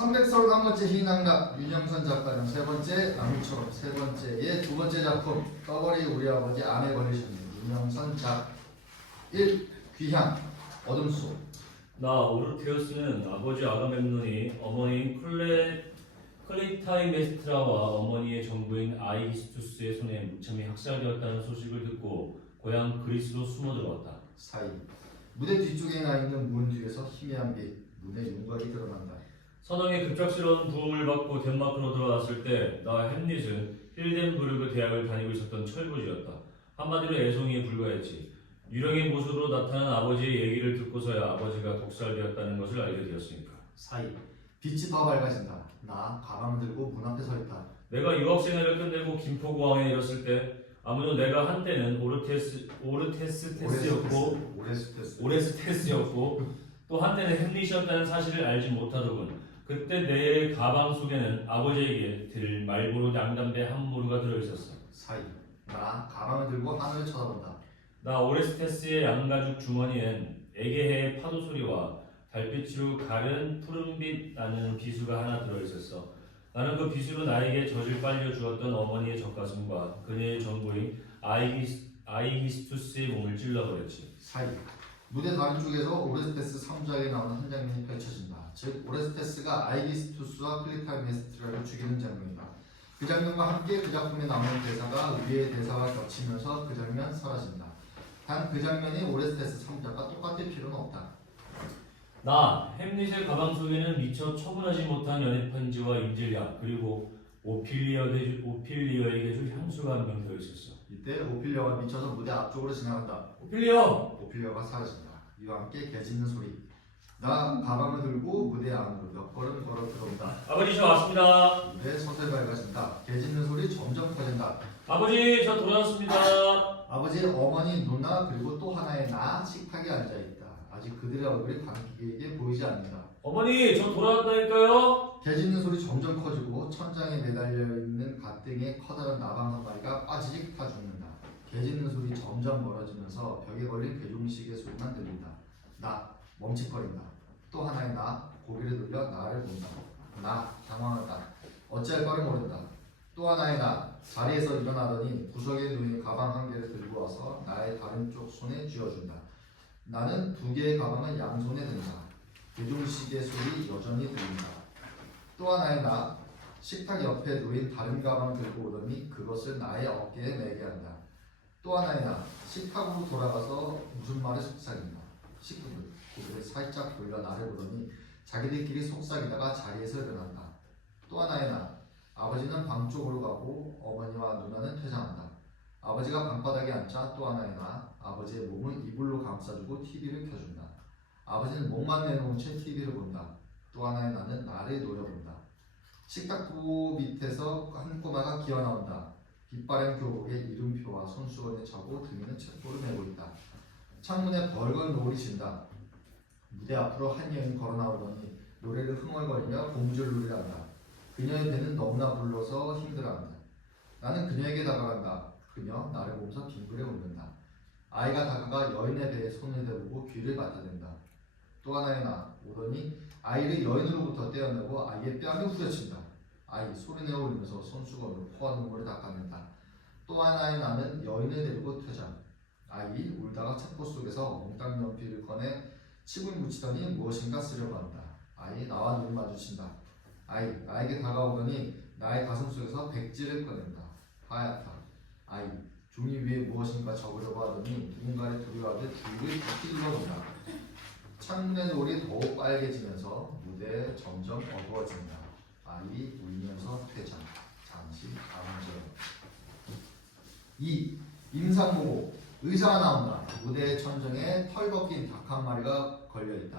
331번째 희낭각 윤영선 작가는 세 번째 나무처럼 세 번째의 두 번째 작품 떠버리 우리 아버지 암에 걸리셨는 윤영선 작 1. 귀향 어둠속. 나 오르테우스는 아버지 아가멤논이 어머니인 클레이타이메스트라와 어머니의 정부인 아이기스투스의 손에 무참히 학살되었다는 소식을 듣고 고향 그리스로 숨어 들어왔다. 4. 무대 뒤쪽에 나 있는 문 뒤에서 희미한 빛, 문의 윤곽이 드러난다. 선왕의 급작스러운 부흥을 받고 덴마크로 돌아왔을 때 나 햄릿은 힐덴부르크 대학을 다니고 있었던 철부지였다. 한마디로 애송이에 불과했지. 유령의 모습으로 나타난 아버지의 얘기를 듣고서야 아버지가 독살되었다는 것을 알게 되었으니까. 4. 빛이 더 밝아진다. 나 가방을 들고 문 앞에 서 있다. 내가 유학 생활을 끝내고 김포공항에 이뤘을 때 아무도 내가 한때는 오레스테스였고 또 한때는 햄릿이었다는 사실을 알지 못하더군. 그때 내 가방 속에는 아버지에게 들 말보로 양담배 한 무루가 들어있었어. 4. 나 가방을 들고 하늘을 쳐다본다. 나 오레스테스의 양가죽 주머니엔 에게해의 파도 소리와 달빛으로 가른 푸른빛 나는 비수가 하나 들어있었어. 나는 그 비수로 나에게 젖을 빨려 주었던 어머니의 젖가슴과 그녀의 전부인 아이기스투스의 몸을 찔러버렸지. 4. 무대 다른 쪽에서 오레스테스 3장에 나오는 한 장면이 펼쳐진다. 즉 오레스테스가 아이기스투스와 클리타이메스트라를 죽이는 장면이다. 그 장면과 함께 그 작품에 나오는 대사가 위의 대사와 겹치면서 그 장면 사라진다. 단 그 장면이 오레스테스 3장과 똑같을 필요는 없다. 나 햄릿의 가방 속에는 미처 처분하지 못한 연애 편지와 인질약 그리고 오필리어에게 줄 향수가 한 병 들어있었어. 이때 오필리어가 미쳐서 무대 앞쪽으로 지나간다. 오필리어가 사라진다. 이와 함께 개 짖는 소리. 나 가방을 들고 무대 안으로 몇 걸음 걸어 들어온다. 아버지 저 왔습니다. 무대 서서히 밝아진다. 개 짖는 소리 점점 커진다. 아버지 저 돌아왔습니다. 아버지, 어머니, 누나 그리고 또 하나의 나 식탁에 앉아있다. 아직 그들의 얼굴이 관객에게 보이지 않는다. 어머니 저 돌아왔다니까요. 개 짖는 소리 점점 커지고 천장에 매달려있는 갓등에 커다란 나방 한 마리가 빠지직 타 죽는다. 개 짖는 소리 점점 멀어지면서 벽에 걸린 괴종시계 소리만 들린다. 나 멈칫거린다. 또 하나의 나 고개를 돌려 나를 본다. 나 당황하다. 어찌할 바를 모른다. 또 하나의 나 자리에서 일어나더니 구석에 놓인 가방 한 개를 들고 와서 나의 다른 쪽 손에 쥐어준다. 나는 두 개의 가방을 양손에 든다. 괴종시계 소리 여전히 들린다. 또 하나의 나 식탁 옆에 놓인 다른 가방을 들고 오더니 그것을 나의 어깨에 매게 한다. 또 하나의 나 식탁으로 돌아가서 무슨 말을 속삭인다. 식구들 고개를 살짝 돌려 나를 보더니 자기들끼리 속삭이다가 자리에서 일어난다. 또 하나의 나 아버지는 방 쪽으로 가고 어머니와 누나는 퇴장한다. 아버지가 방바닥에 앉자 또 하나의 나 아버지의 몸을 이불로 감싸주고 TV를 켜준다. 아버지는 목만 내놓은 채 TV를 본다. 또 하나의 나는 나를 노려본다. 식탁부 밑에서 한 꼬마가 기어나온다. 빛바랜 교복에 이름표와 손수건에 차고 등에는 책보를 메고 있다. 창문에 벌건 노을이 진다. 무대 앞으로 한 여인이 걸어나오더니 노래를 흥얼거리며 공줄놀이를 한다. 그녀의 배는 너무나 불러서 힘들어한다. 나는 그녀에게 다가간다. 그녀 나를 보면서 빙그레 웃는다. 아이가 다가가 여인의 배에 손을 대고 귀를 갖다댄다. 또 하나의 나 오더니 아이를 여인으로부터 떼어내고 아이의 뺨을 후려친다. 아이 소리내어 울면서 손수건으로 코와 눈물을 닦아낸다. 또 하나의 나는 여인을 데리고 퇴장. 아이 울다가 책보 속에서 몽땅 연필을 꺼내 칩을 묻히더니 무엇인가 쓰려고 한다. 아이 나와 눈 마주친다. 아이 나에게 다가오더니 나의 가슴 속에서 백지를 꺼낸다. 하얗다. 아이 종이 위에 무엇인가 적으려고 하더니 누군가를 두려워하듯 주위를 휘둘러본다. 창문의 노을이 더욱 빨개지면서 무대에 점점 어두워진다. 아이 울면서 퇴장. 잠시 감정. 2. 임상 보고 의사가 나온다. 무대 천정에 털 벗긴 닭 한 마리가 걸려있다.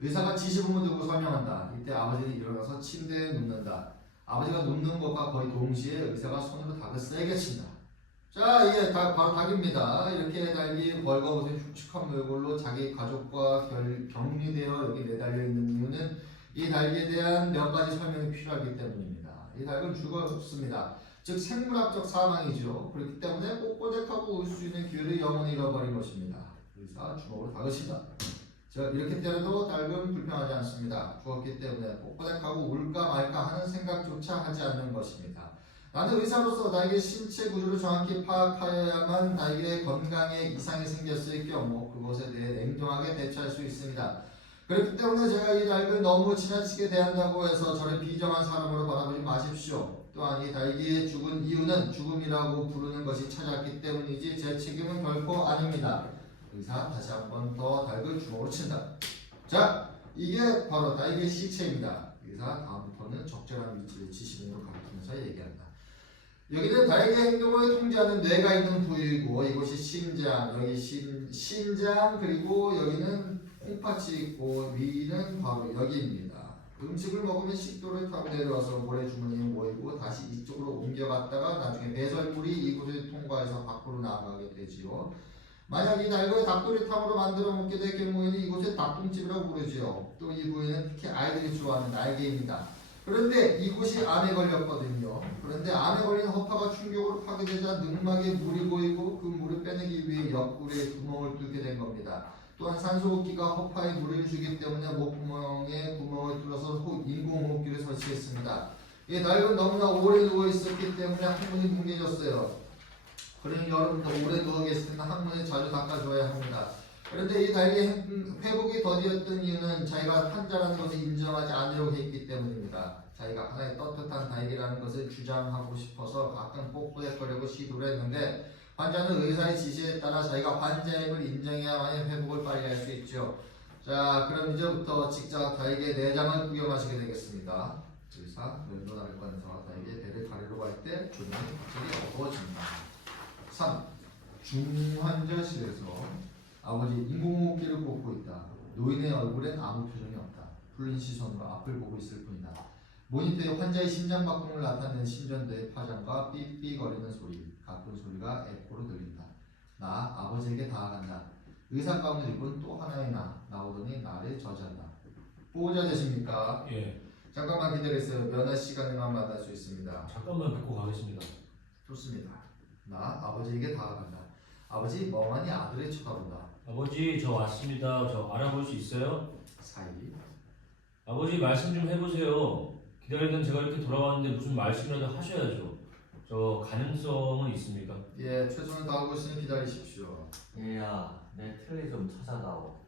의사가 지시본을 들고 설명한다. 이때 아버지는 일어나서 침대에 눕는다. 아버지가 눕는 것과 거의 동시에 의사가 손으로 닭을 세게 친다. 자, 이게 바로 닭입니다. 이렇게 닭이 벌거벗은 흉측한 얼굴로 자기 가족과 격리되어 여기 매달려 있는 이유는 이 닭에 대한 몇 가지 설명이 필요하기 때문입니다. 이 닭은 죽었습니다. 즉 생물학적 사망이죠. 그렇기 때문에 꼬꼬댁하고 울 수 있는 기회를 영원히 잃어버린 것입니다. 의사 주먹으로 닭을 친다. 저 이렇게 때려도 닭은 불평하지 않습니다. 죽었기 때문에 뽁뽁하고 울까 말까 하는 생각조차 하지 않는 것입니다. 나는 의사로서 나에게 신체 구조를 정확히 파악하여야만 나에게 건강에 이상이 생겼을 경우 그것에 대해 냉정하게 대처할 수 있습니다. 그렇기 때문에 제가 이 닭을 너무 지나치게 대한다고 해서 저를 비정한 사람으로 바라보지 마십시오. 또한 이 닭이 죽은 이유는 죽음이라고 부르는 것이 찾았기 때문이지 제 책임은 결코 아닙니다. 의사 다시 한 번 더 닭을 주먹으로 친다. 자, 이게 바로 닭의 시체입니다. 의사 다음부터는 적절한 위치를 지시문으로 가리키면서 얘기한다. 여기는 닭의 행동을 통제하는 뇌가 있는 부위이고 이곳이 심장, 여기 심장 그리고 여기는 콩팥이 있고 위는 바로 여기입니다. 음식을 먹으면 식도를 타고 내려와서 모래주머니에 모이고 다시 이쪽으로 옮겨갔다가 나중에 배설물이 이곳을 통과해서 밖으로 나가게 되지요. 만약 이 닭을 닭도리탕으로 만들어 먹게 될 경우에는 이곳을 닭똥집이라고 부르지요. 또 이 부위는 특히 아이들이 좋아하는 날개입니다. 그런데 이곳이 암에 걸렸거든요. 그런데 암에 걸린 허파가 충격으로 파괴되자 늑막에 물이 고이고 그 물을 빼내기 위해 옆구리에 구멍을 뚫게 된 겁니다. 또한 산소호흡기가 허파에 물을 주기 때문에 목구멍에 구멍을 뚫어서 인공호흡기를 설치했습니다. 이 닭은 너무나 오래 누워 있었기 때문에 항문이 뭉개졌어요. 그러니 여러분도 오래 누워 계실 때는 항문을 자주 닦아줘야 합니다. 그런데 이 닭의 회복이 더디었던 이유는 자기가 환자라는 것을 인정하지 않으려고 했기 때문입니다. 자기가 하나의 떳떳한 닭이라는 것을 주장하고 싶어서 가끔 뽁뽁거리고 시도를 했는데 환자는 의사의 지시에 따라 자기가 환자임을 인정해야만 회복을 빨리 할 수 있죠. 자, 그럼 이제부터 직접 닭에게 내장을 구경하시게 되겠습니다. 의사 왼손 아랫관에서 닭에게 배를 가리려고 할 때 조명이 갑자기 어두워집니다. 3. 중환자실에서 아버지 인공호흡기를 꽂고 있다. 노인의 얼굴엔 아무 표정이 없다. 풀린 시선으로 앞을 보고 있을 뿐이다. 모니터에 환자의 심장박동을 나타내는 심전도의 파장과 삐삐거리는 소리, 가쁜 소리가 에코로 들린다. 나 아버지에게 다가간다. 의사 가운을 입은 또 하나의 나오더니 나를 저지한다. 보호자 되십니까? 예. 잠깐만 기다리세요. 면회 시간에만 만날 수 있습니다. 잠깐만 뵙고 가겠습니다. 좋습니다. 나 아버지에게 다가간다. 아버지 멍하니 아들을 쳐다본다. 아버지 저 왔습니다. 저 알아볼 수 있어요? 사이. 아버지 말씀 좀 해보세요. 기다리던 제가 이렇게 돌아왔는데 무슨 말씀이라도 하셔야죠. 저 가능성은 있습니까? 예, 최선을 다하고 있으니 기다리십시오. 얘야, 내 틀니 좀 찾아다오.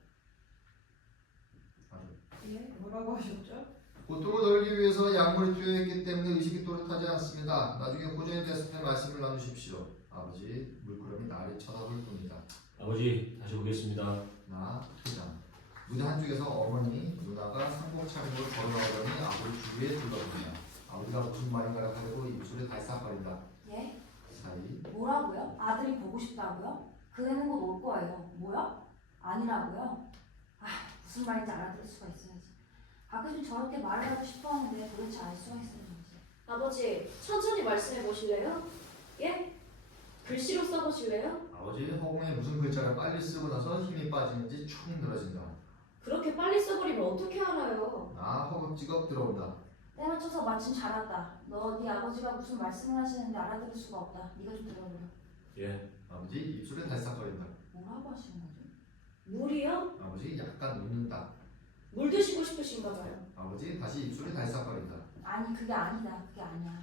예? 뭐라고 하셨죠? 고통을 덜기 위해서 약물이 투여했기 때문에 의식이 또렷하지 않습니다. 나중에 호전이 됐을 때 말씀을 나누십시오. 아버지, 물구름이 나를 쳐다볼 뿐이다. 아버지 다시 오겠습니다. 나 퇴장. 무대 한쪽에서 어머니, 누나가 상복 차림으로 걸어나오더니 아버지 주위에 둘러봅니다. 아버지가 무슨 말인가를 하려고 입술을 달싹거린다. 예? 사이. 뭐라고요? 아들이 보고 싶다고요? 그 애는 곧 올 거예요. 뭐야? 아니라고요? 아, 무슨 말인지 알아들을 수가 있어야지. 가끔 저렇게 말을 하고 싶어 하는데 도대체 알 수가 있었는지. 아버지, 천천히 말씀해 보실래요? 예? 글씨로 써보실래요? 아버지 허공에 무슨 글자를 빨리 쓰고 나서 힘이 빠지는지 축 늘어진다. 그렇게 빨리 써버리면 어떻게 알아요? 나 허겁지겁 들어온다. 때 맞춰서 마침 잘 왔다. 너 네 아버지가 무슨 말씀을 하시는데 알아들을 수가 없다. 네가 좀 들어보라. 예. 아버지 입술을 달싹거린다. 뭐라고 하시는 거죠? 물이요? 아버지 약간 웃는다. 물 드시고 싶으신가 봐요. 아버지 다시 입술을 달싹거린다. 아니 그게 아니다. 그게 아니야.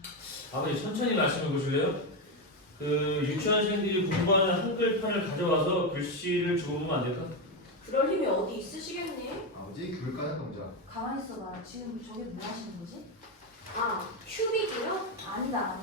아버지 천천히 말씀해 보실래요? 그 유치원생들이 공부하는 한글편을 가져와서 글씨를 적어보면 안 될까? 그럴 힘이 어디 있으시겠니? 아버지 귤 까는 동작. 가만히 있어봐. 지금 저게 뭐 하시는 거지? 아, 큐빅이요? 아니다.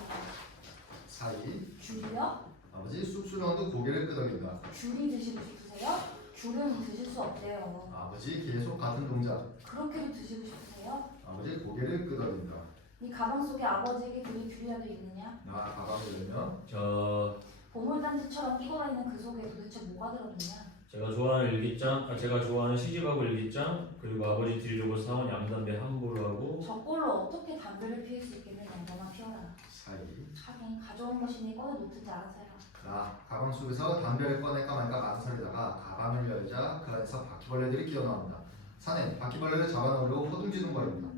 사이. 귤이요? 아버지 쑥스러운데 고개를 끄덕인다. 귤이 드시고 싶으세요? 귤은 드실 수 없대요. 아버지 계속 같은 동작. 그렇게도 드시고 싶으세요? 아버지 고개를 끄덕인다. 네 가방 속에 아버지에게 드릴 귤이라도 있느냐? 나 가방을 열면 저 보물단지처럼 끼고 다니는 그 속에 도대체 뭐가 들어있냐? 제가 좋아하는 일기장, 제가 좋아하는 시집하고 일기장, 그리고 아버지 드리려고 사온 양담배 한 보루하고 저꼴로 어떻게 담배를 피울 수 있겠느냐? 너만 피워라. 사이. 하긴 가져온 것이니 꺼내놓든지 알아서 해라. 나 가방 속에서 담배를 꺼낼까 말까 망설이다가 가방을 열자 그 안에서 바퀴벌레들이 끼어나온다. 사내 바퀴벌레를 잡아놓으려고 호둥지둥거립니다.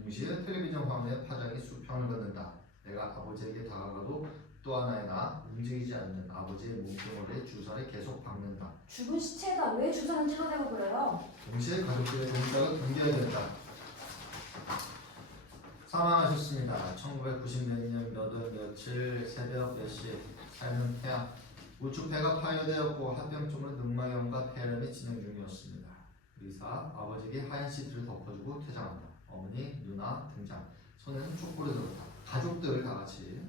동시에 텔레비전 화면에 파장이 수평을 걷는다. 내가 아버지에게 다가가도 또 하나의 나 움직이지 않는 아버지의 몸뚱어리에 주사를 계속 박는다. 죽은 시체에다 왜 주사는 찔러대고 그래요? 동시에 가족들의 동작을 경계해야 된다. 사망하셨습니다. 1990몇 년 며칠 새벽 몇 시. 삶은 폐암. 우측폐가 파열되었고 합병증으로 늑막염과 폐렴이 진행 중이었습니다. 의사 아버지에게 하얀 시트를 덮어주고 퇴장한다. 어머니, 누나 등장. 손에는 촛불을 들었다. 가족들 다 같이.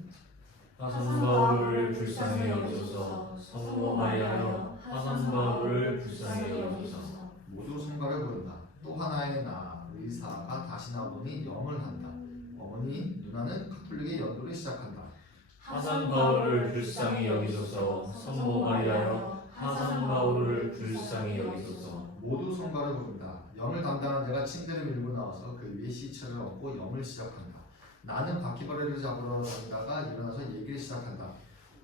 화산바울을 불쌍히 여기소서. 성모 마리아여 화산바울을 불쌍히 여기소서. 모두 손가락을 부른다. 또 하나의 나 의사가 다시 나오더니 염을 한다. 어머니, 누나는 카톨릭의 연도를 시작한다. 화산바울을 불쌍히 여기소서. 성모 마리아여 화산바울을 불쌍히 여기소서. 모두 손가락을 부른다. 염을 담당한 자가 침대를 밀고 나와서 그 위에 시체를 얹고 염을 시작한다. 나는 바퀴벌레를 잡으러 다니다가 일어나서 얘기를 시작한다.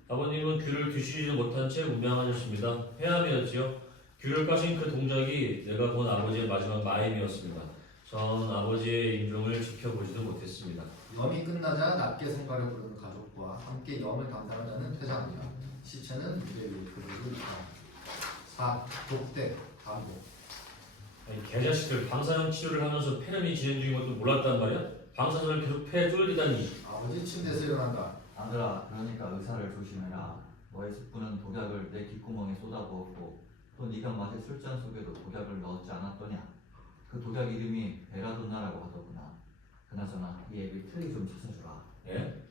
아버님은 귤을 드시지 못한 채 운명하셨습니다. 폐암이었지요. 귤을 까신 그 동작이 내가 본 아버지의 마지막 마임이었습니다. 전 아버지의 임종을 지켜보지도 못했습니다. 염이 끝나자 낮게 손가락을 부르는 가족과 함께 염을 담당한 자는 퇴장합니다. 시체는 무대 위에 그대로 있다. 4. 독대, 반복. 아니, 개자식들 방사능 치료를 하면서 폐렴이 진행 중인 것도 몰랐단 말이야? 방사선을 계속 폐에 뚫리다니. 아버지 침대에서 일어난다. 아들아, 그러니까 의사를 조심해라. 너의 숙부는 독약을 내 귓구멍에 쏟아부었고 또 네가 마실 술잔 속에도 독약을 넣었지 않았더냐. 그 독약 이름이 베라도나라고 하더구나. 그나저나 이 애비 틀리 좀 찾아주라. 예?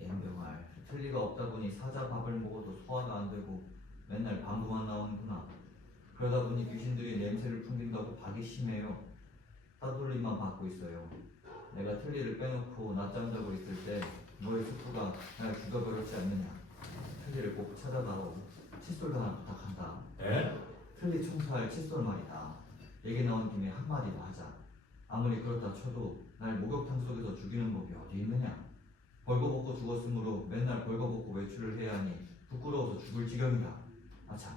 옌병알, 틀리가 없다 보니 사자 밥을 먹어도 소화가 안 되고 맨날 방구만 나오는구나. 그러다 보니 귀신들이 냄새를 풍긴다고 박이 심해요. 따돌림만 받고 있어요. 내가 틀리를 빼놓고 낮잠 자고 있을 때 너의 숙부가 날 죽여버렸지 않느냐. 틀리를 꼭 찾아다오. 칫솔 하나 부탁한다. 예? 틀리 청소할 칫솔 말이다. 얘기 나온 김에 한마디 더 하자. 아무리 그렇다 쳐도 날 목욕탕 속에서 죽이는 법이 어디 있느냐. 벌거벗고 죽었으므로 맨날 벌거벗고 외출을 해야 하니 부끄러워서 죽을 지경이다. 아참,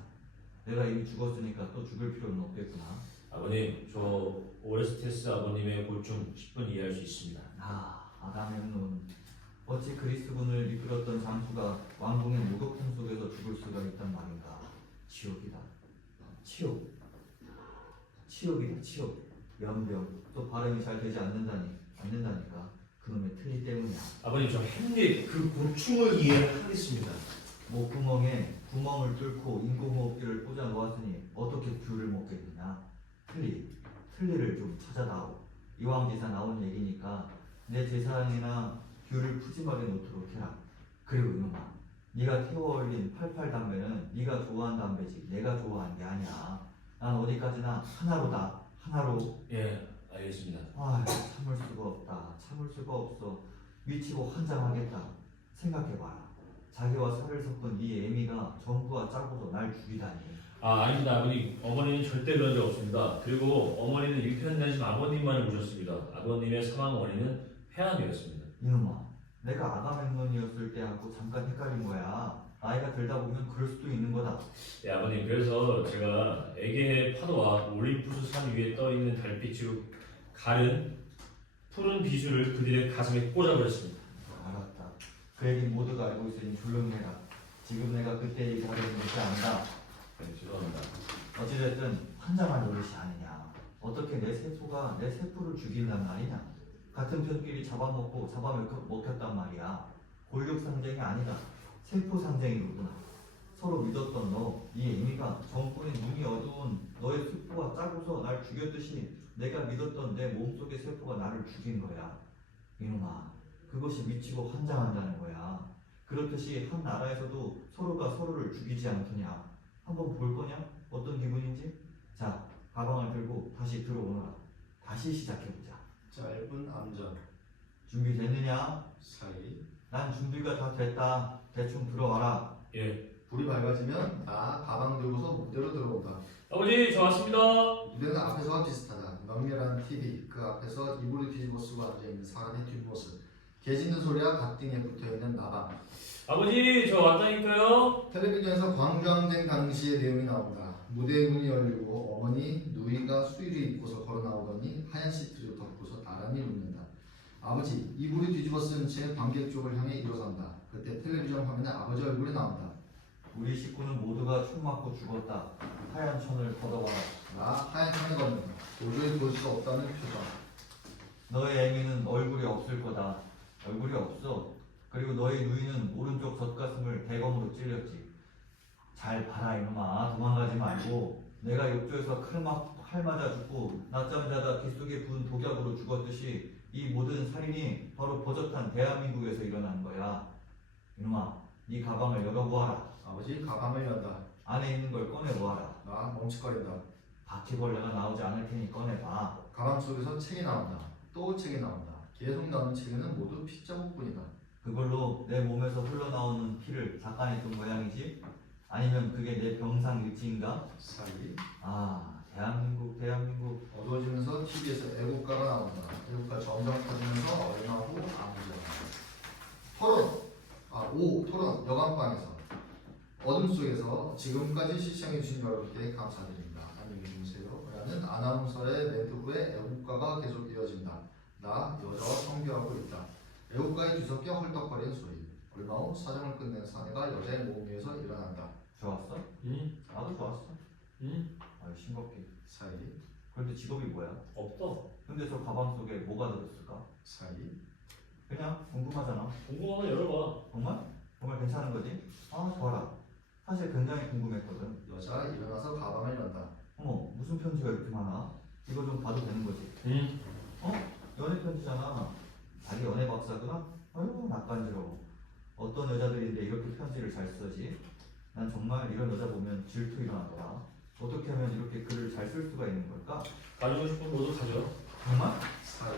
내가 이미 죽었으니까 또 죽을 필요는 없겠구나. 아버님, 저 오레스테스 아버님의 고충 10분 이해할 수 있습니다. 아담의눈. 어찌 그리스군을 이끌었던 장수가 왕궁의 목욕탕 속에서 죽을 수가 있단 말인가. 지옥이다. 치욕이다. 치욕. 연병. 또 발음이 잘 되지 않는다니까. 그놈의 틀리 때문이야. 아버님, 저 햄릿 그 고충을 이해하겠습니다. 목구멍에 구멍을 뚫고 인공호흡기를 꽂아 놓았으니 어떻게 귤을 먹겠느냐. 틀리를 좀 찾아다오. 이왕지사 나온 얘기니까 내 재산이나 귤을 푸짐하게 놓도록 해라. 그리고 이놈아, 네가 태워 올린 88 담배는 네가 좋아하는 담배지 내가 좋아하는 게 아니야. 난 어디까지나 하나로다. 하나로. 예, 알겠습니다. 참을 수가 없다. 참을 수가 없어. 미치고 환장하겠다. 생각해봐라. 자기와 살을 섞은 이 애미가 전부와 짜고도 날 죽이다니. 아닙니다, 아버님. 어머니는 절대 그런 적 없습니다. 그리고 어머니는 일편단심 아버님만을 모셨습니다. 아버님의 사망 원인은 폐암이었습니다. 이놈아, 내가 아가멤논이었을 때하고 잠깐 헷갈린 거야. 나이가 들다 보면 그럴 수도 있는 거다. 예, 아버님. 그래서 제가 에게의 파도와 올림푸스 산 위에 떠 있는 달빛으로 가른 푸른 비수를 그들의 가슴에 꽂아버렸습니다. 알았다. 그 얘기 모두가 알고 있으니 조용히 해라. 지금 내가 그때 얘기하려는 것이 아니다. 네, 죄송합니다. 어찌됐든 환장할 노릇이 아니냐. 어떻게 내 세포가 내 세포를 죽인단 말이냐. 같은 편끼리 잡아먹혔단 말이야. 골격 상쟁이 아니다. 세포 상쟁이로구나. 서로 믿었던 이 애미가 정권의 눈이 어두운 너의 세포가 짜고서 날 죽였듯이 내가 믿었던 내 몸속의 세포가 나를 죽인 거야. 이놈아, 그것이 미치고 환장한다는 거야. 그렇듯이 한 나라에서도 서로가 서로를 죽이지 않더냐. 한번 볼 거냐? 어떤 기분인지? 자, 가방을 들고 다시 들어오너라. 다시 시작해보자. 짧은 암전. 준비됐느냐? 사이. 난 준비가 다 됐다. 대충 들어와라. 예. 불이 밝아지면 나 가방 들고서 무대로 들어온다. 아버지, 저 왔습니다. 무대는 앞에서와 비슷하다. 명렬한 TV, 그 앞에서 이불을 뒤집어 쓰고 앉아있는 사람의 뒷모습, 개 짖는 소리와 갓등에 붙어있는 나방. 아버지, 저 왔다니까요. 텔레비전에서 광장된 당시의 내용이 나온다. 무대의 문이 열리고 어머니 누이가 수의를 입고서 걸어 나오더니 하얀 시트를 덮고서 나란히 눕는다. 아버지, 이불이 뒤집어 쓴 채 관객 쪽을 향해 일어선다. 그때 텔레비전 화면에 아버지 얼굴이 나온다. 우리 식구는 모두가 총 맞고 죽었다. 하얀 천을 걷어봐라. 나 하얀 천에 걷는다. 도저히 볼 수 없다는 표정. 너의 애미는 얼굴이 없을 거다. 얼굴이 없어. 그리고 너의 누이는 오른쪽 젖가슴을 대검으로 찔렸지. 잘 봐라 이놈아. 도망가지 말고. 내가 욕조에서 칼 맞아 죽고 낮잠 자다 빗속에 부은 독약으로 죽었듯이 이 모든 살인이 바로 버젓한 대한민국에서 일어난 거야. 이놈아, 네 가방을 열어보아라. 아버지 가방을 연다. 안에 있는 걸 꺼내보아라. 나 멈칫거린다. 바퀴벌레가 나오지 않을 테니 꺼내봐. 가방 속에서 책이 나온다. 또 책이 나온다. 계속 나오는 책에는 모두 핏자국뿐이다. 그걸로 내 몸에서 흘러나오는 피를 닦아냈던 모양이지? 아니면 그게 내 병상 일지인가? 사이 아, 대한민국. 어두워지면서 TV에서 애국가가 나온다. 애국가 점점 커지면서 얼마 후 아무지가 토론 여관방에서 어둠 속에서 지금까지 시청해주신 여러분께 감사드립니다. 안녕히 주무세요. 라는 아나운서의 멘트 후에 애국가가 계속 이어진다. 나 여자와 성교하고 있다. 애국가에 뒤섞여 헐떡거리는 소리. 얼마 후 사정을 끝낸 사내가 여자의 몸 위에서 일어난다. 좋았어? 응? 나도 좋았어. 응? 아유, 싱겁게. 사이 그런데 직업이 뭐야? 없다. 근데 저 가방 속에 뭐가 들었을까? 사이 그냥 궁금하잖아. 궁금하면 열어봐. 정말? 정말 괜찮은 거지? 아, 좋아라. 사실 굉장히 궁금했거든. 여자가 일어나서 가방을 연다. 어머, 무슨 편지가 이렇게 많아? 이거 좀 봐도 되는 거지? 응? 연애 편지잖아. 자기 연애 박사구나? 아유, 낯간지러워. 어떤 여자들인데 이렇게 편지를 잘 쓰지? 난 정말 이런 여자 보면 질투 일어나더라. 어떻게 하면 이렇게 글을 잘 쓸 수가 있는 걸까? 가지고 싶으면 모두 가져. 정말? 사이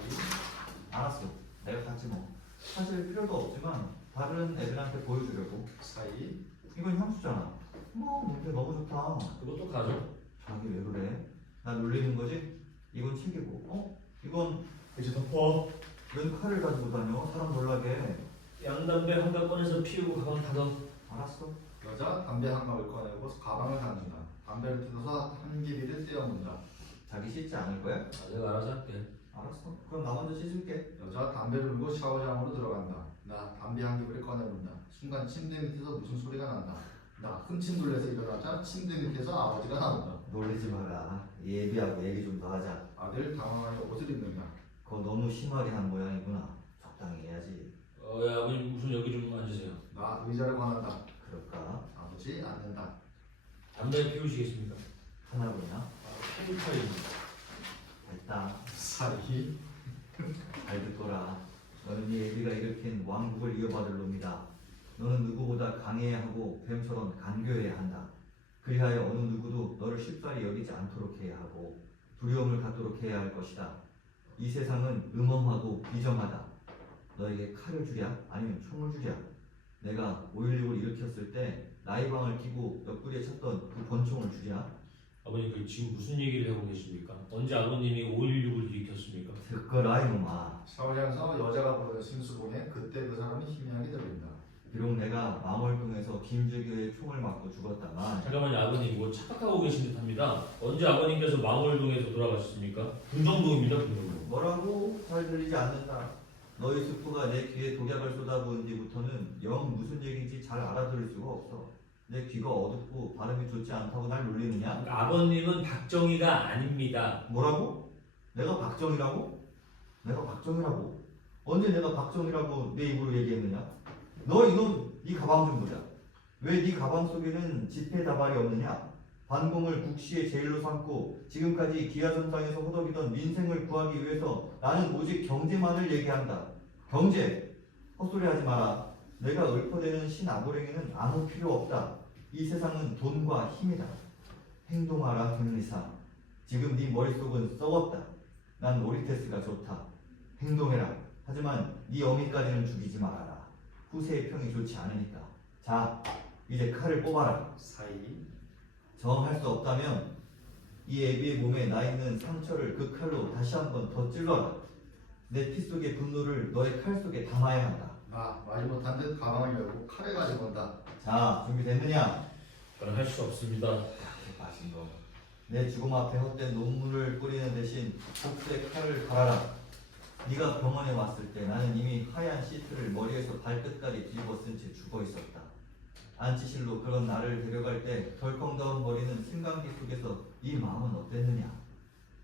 알았어. 내가 갖지 뭐. 사실 필요도 없지만 다른 애들한테 보여주려고. 사이 이건 향수잖아. 냄새 너무 좋다. 그것도 가져. 자기 왜 그래? 나 놀리는 거지? 이건 책이고. 이건 이제 덮어. 웬 칼을 가지고 다녀? 사람 놀라게. 양담배 한 가 꺼내서 피우고 가방 닫아. 알았어. 여자 담배 한 갑을 꺼내고 가방을 닫는다. 담배를 뜯어서 한 개비를 떼어문다. 자기 씻지 않을 거야? 내가 알아서 할게. 알았어. 그럼 나 먼저 씻을게. 여자 담배를 물고 샤워장으로 들어간다. 나 담배 한 개비를 꺼내본다. 순간 침대 밑에서 무슨 소리가 난다. 나 흠칫 놀라서 일어나자 침대 밑에서 아버지가 나온다. 놀리지 마라. 예비하고 얘기 좀 더 하자. 아들 당황하여 옷을 입는다. 그거 너무 심하게 한 모양이구나. 적당히 해야지. 야, 아버님 무슨 여기 좀 앉으세요. 나 의자를 권한다. 그럴까? 아버지 앉는다. 담배 피우시겠습니까? 하나로냐? 컴퓨터입니다. 됐다. 사이 잘 듣거라. 너는 이 예비가 일으킨 왕국을 이어받을 놈이다. 너는 누구보다 강해야 하고 뱀처럼 간교해야 한다. 그리하여 어느 누구도 너를 쉽사리 여기지 않도록 해야 하고 두려움을 갖도록 해야 할 것이다. 이 세상은 음험하고 비정하다. 너에게 칼을 주랴 아니면 총을 주랴. 내가 5.16을 일으켰을 때 나이방을 끼고 옆구리에 쳤던 그 권총을 주랴. 아버님 그 지금 무슨 얘기를 하고 계십니까? 언제 아버님이 5.16을 일으켰습니까? 듣거라 이놈아. 샤워장에서 여자가 부르는 신수봉에 그때 그 사람이 희미하게 들린다. 비록 내가 망월동에서 김주교의 총을 맞고 죽었다만 잠깐만요 아버님 뭐 착각하고 계신 듯합니다. 언제 아버님께서 망월동에서 돌아가셨습니까? 분정동입니다 분정동. 뭐라고? 잘 들리지 않는다. 너희 스프가 내 귀에 독약을 쏟아부은 뒤부터는 영 무슨 얘기인지 잘 알아들을 수가 없어. 내 귀가 어둡고 발음이 좋지 않다고 날 놀리느냐? 그러니까 아버님은 박정희가 아닙니다. 뭐라고? 내가 박정희라고? 내가 박정희라고? 언제 내가 박정희라고 내 입으로 얘기했느냐? 너 이놈, 네 가방 좀 보자. 왜 네 가방 속에는 지폐 다발이 없느냐? 반공을 국시의 제일로 삼고 지금까지 기아선상에서 허덕이던 민생을 구하기 위해서 나는 오직 경제만을 얘기한다. 경제! 헛소리하지 마라. 내가 읊어대는 신아고랭이는 아무 필요 없다. 이 세상은 돈과 힘이다. 행동하라 김리사. 지금 네 머릿속은 썩었다. 난 오리테스가 좋다. 행동해라. 하지만 네 어미까지는 죽이지 말아라. 후세의 평이 좋지 않으니까. 자, 이제 칼을 뽑아라. 사이 정할 수 없다면 이 애비의 몸에 나 있는 상처를 그 칼로 다시 한번 더 찔러라. 내 피 속의 분노를 너의 칼 속에 담아야 한다. 나 말이 못한 듯 가방을 열고 칼을 가지고 온다. 자, 준비됐느냐? 저는 할 수 없습니다. 개빠진 거. 내 죽음 앞에 헛된 논문을 뿌리는 대신 복수의 칼을 갈아라. 네가 병원에 왔을 때 나는 이미 하얀 시트를 머리에서 발끝까지 뒤집어 쓴 채 죽어 있었다. 안치실로 그런 나를 데려갈 때 덜컹더운 머리는 승강기 속에서 이 마음은 어땠느냐?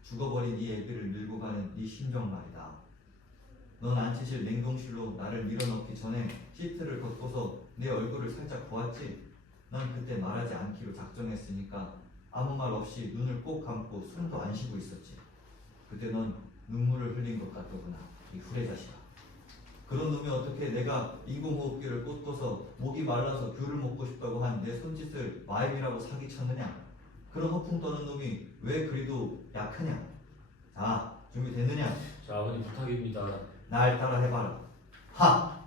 죽어버린 이 애비를 밀고 가는 네 심정 말이다. 넌 안치실 냉동실로 나를 밀어넣기 전에 시트를 덮고서 내 얼굴을 살짝 보았지? 난 그때 말하지 않기로 작정했으니까 아무 말 없이 눈을 꼭 감고 숨도 안 쉬고 있었지. 그때 넌 눈물을 흘린 것 같더구나, 이 후레자식아. 그런 놈이 어떻게 내가 인공호흡기를 꽂고서 목이 말라서 귤을 먹고 싶다고 한 내 손짓을 마임이라고 사기쳤느냐? 그런 허풍 떠는 놈이 왜 그리도 약하냐? 자, 준비됐느냐? 자, 아버님 부탁입니다. 날 따라 해봐라. 하!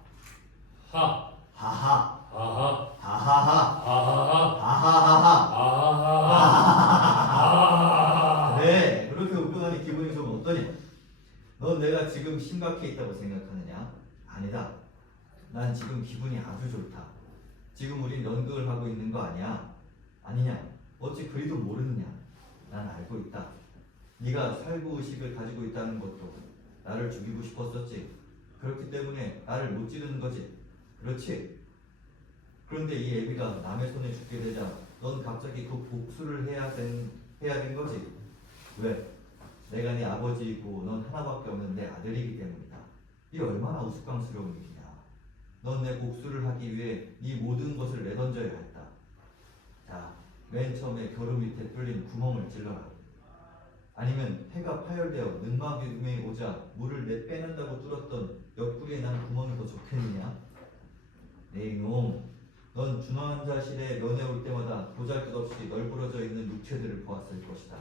하, 하하! 아하, 하하하! 아하하, 하하하하! 아하하. 그래, 그렇게 웃겨가니 기분이 좀 어떠냐? 넌 내가 지금 심각해 있다고 생각하느냐? 아니다. 난 지금 기분이 아주 좋다. 지금 우린 연극을 하고 있는 거 아니야? 아니냐? 어찌 그리도 모르느냐? 난 알고 있다. 네가 살구의식을 가지고 있다는 것도 나를 죽이고 싶었었지. 그렇기 때문에 나를 못 찌르는 거지. 그렇지? 그런데 이 애비가 남의 손에 죽게 되자 넌 갑자기 그 복수를 해야 된 거지. 왜? 내가 네 아버지이고 넌 하나밖에 없는 내 아들이기 때문이다. 이 얼마나 우스꽝스러운 일이냐. 넌 내 복수를 하기 위해 네 모든 것을 내던져야 했다. 자, 맨 처음에 겨루 밑에 뚫린 구멍을 찔러라. 아니면 해가 파열되어 능마비음에 오자 물을 내빼낸다고 뚫었던 옆구리에 난 구멍이 더 좋겠느냐? 네 이놈, 넌 중환자실에 면회 올 때마다 보잘것없이 널브러져 있는 육체들을 보았을 것이다.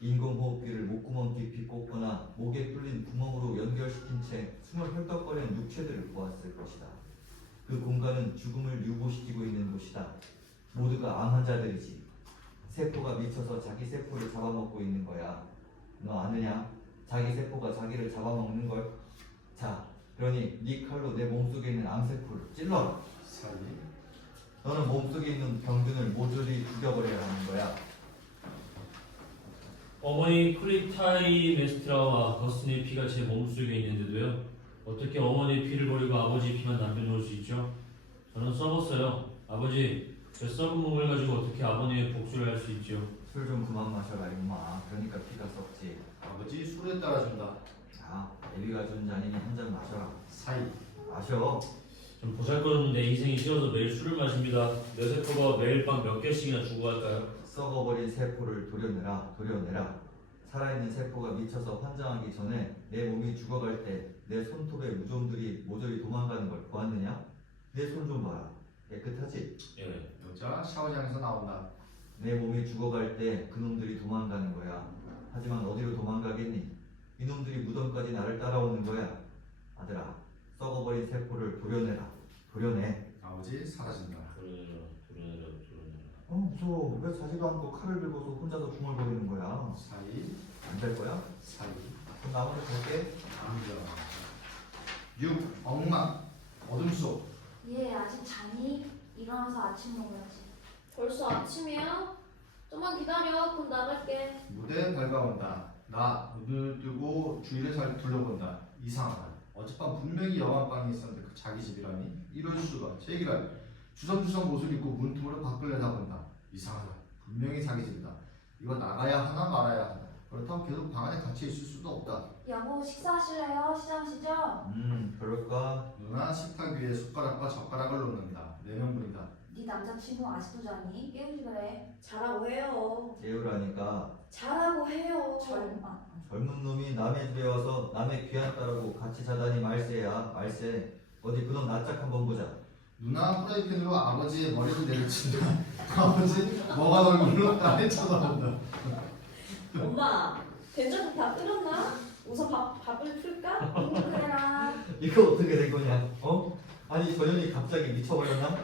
인공호흡기를 목구멍 깊이 꽂거나 목에 뚫린 구멍으로 연결시킨 채 숨을 헐떡거리는 육체들을 보았을 것이다. 그 공간은 죽음을 유보시키고 있는 곳이다. 모두가 암 환자들이지. 세포가 미쳐서 자기 세포를 잡아먹고 있는 거야. 너 아느냐? 자기 세포가 자기를 잡아먹는 걸. 자, 그러니 네 칼로 내 몸속에 있는 암세포를 찔러라. 사이. 너는 몸속에 있는 병균을 모조리 죽여버려야 하는 거야. 어머니 클리타이메스트라와 버스니의 피가 제 몸속에 있는데도요. 어떻게 어머니의 피를 버리고 아버지 피만 남겨놓을 수 있죠? 저는 썩었어요. 아버지, 제 썩은 몸을 가지고 어떻게 아버님의 복수를 할 수 있죠? 술 좀 그만 마셔라 임마. 그러니까 피가 썩지. 아버지 술에 따라준다. 자, 애비가 준 잔이니 한 잔 마셔라. 사이. 마셔. 좀 보잘것없는 내 인생이 싫어서 매일 술을 마십니다. 내 세포가 매일 밤 몇 개씩이나 죽어갈까요? 썩어버린 세포를 도려내라. 살아있는 세포가 미쳐서 환장하기 전에 내 몸이 죽어갈 때 내 손톱의 무좀들이 모조리 도망가는 걸 보았느냐? 내 손 좀 봐라. 깨끗하지? 예. 여자 샤워장에서 나온다. 내 몸이 죽어갈 때 그놈들이 도망가는 거야. 하지만 어디로 도망가겠니? 이놈들이 무덤까지 나를 따라오는 거야. 아들아, 썩어버린 세포를 도려내라. 도려내. 아버지 사라진다. 도려내라. 무서워. 왜 자지도 않고 칼을 들고서 혼자서 중얼거리는 거야? 사이. 안 될 거야? 사이. 그럼 나 먼저 갈게. 남자. 6. 엉망. 어둠 속. 얘 아직 자니? 일어나서 아침 먹어야지. 벌써 아침이야? 좀만 기다려. 그럼 나갈게. 무대에 밝아온다. 나 눈을 뜨고 주위를 잘 둘러본다. 이상하다. 어젯밤 분명히 영화방에 있었는데 그 자기 집이라니? 이럴 수가. 제기랄. 주섬주섬 옷을 입고 문틈으로 밖을 내다본다. 이상하다. 분명히 자기 집이다. 이거 나가야 하나 말아야 하나. 그렇다고 계속 방 안에 갇혀 있을 수도 없다. 여보 식사하실래요? 시장시죠? 그럴까? 누나 식탁 위에 숟가락과 젓가락을 놓는다. 4명분이다. 네 남자친구 아직도 자니? 깨우지 그래. 자라고 해요. 깨우라니까. 자라고 해요. 젊아. 젊은 놈이 남의 집에 와서 남의 귀한 딸하고 같이 자다니 말세야. 말세. 어디 그놈 낯짝 한번 보자. 누나 프라이팬으로 아버지의 머리를 내리친다. 아버지 멍한 얼굴로 딸을 쳐다본다. 엄마, 된장국 다 끓였나? 우선 밥을 풀까? 그래라. 이거 어떻게 된 거냐? 어? 아니 저 년이 갑자기 미쳐버렸나?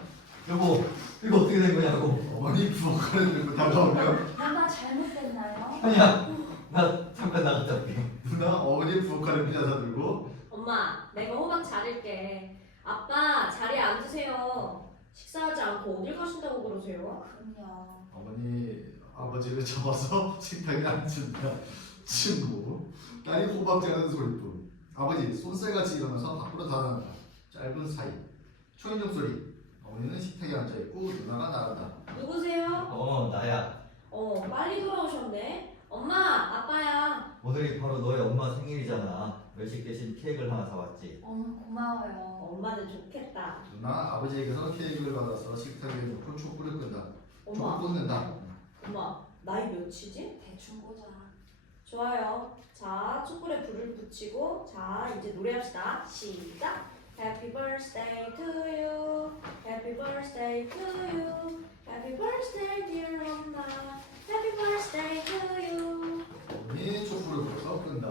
여보, 이거 어떻게 된 거냐고. 어머니 부엌칼을 들고 다가오면 뭔가 잘못됐나요? 아니야. 나 잠깐 나갔다 올게. 누나 어머니 부엌칼을 삐져서 들고 엄마, 내가 호박 자를게. 아빠, 자리에 앉으세요. 식사하지 않고 어딜 가신다고 그러세요? 그럼요. 어머니 아버지를 접어서 식탁에 앉힌다. 친구 딸이 호박질하는 소리뿐. 아버지 쏜살같이 일어나서 밖으로 달아난다. 짧은 사이. 초인종 소리. 어머니는 식탁에 앉아있고 누나가 나간다. 누구세요? 나야. 빨리 돌아오셨네. 엄마, 아빠야. 오늘이 바로 너의 엄마 생일이잖아. 외식 대신 케이크를 하나 사왔지. 고마워요. 엄마는 좋겠다. 누나 아버지에게서 케이크를 받아서 식탁 위에 놓고 촛불을 끈다. 엄마, 촛불 끈다. 엄마, 나이 몇이지? 대충 보자. 좋아요. 자, 촛불에 불을 붙이고, 자, 이제 노래합시다. 시작. Happy birthday to you. Happy birthday to you. Happy birthday dear 엄마. Happy birthday to you. 어머니 촛불을 불어서 끈다.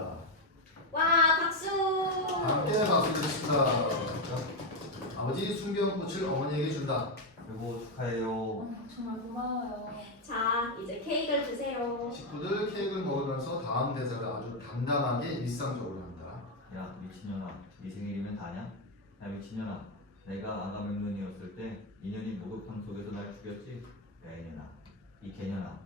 와, 박수. 함께 박수를 칩니다. 자, 아버지 숨겨온 꽃을 어머니에게 준다. 여보 축하해요. 정말 고마워요. 자, 이제 케이크를 드세요. 식구들 케이크를 먹으면서 다음 대사를 아주 담담하게 일상적으로 한다. 야 미친년아, 네 생일이면 다냐? 야 미친년아, 내가 아가멤논이었을 때 인연이 목욕탕 속에서 날 죽였지? 야 이년아, 이 개년아,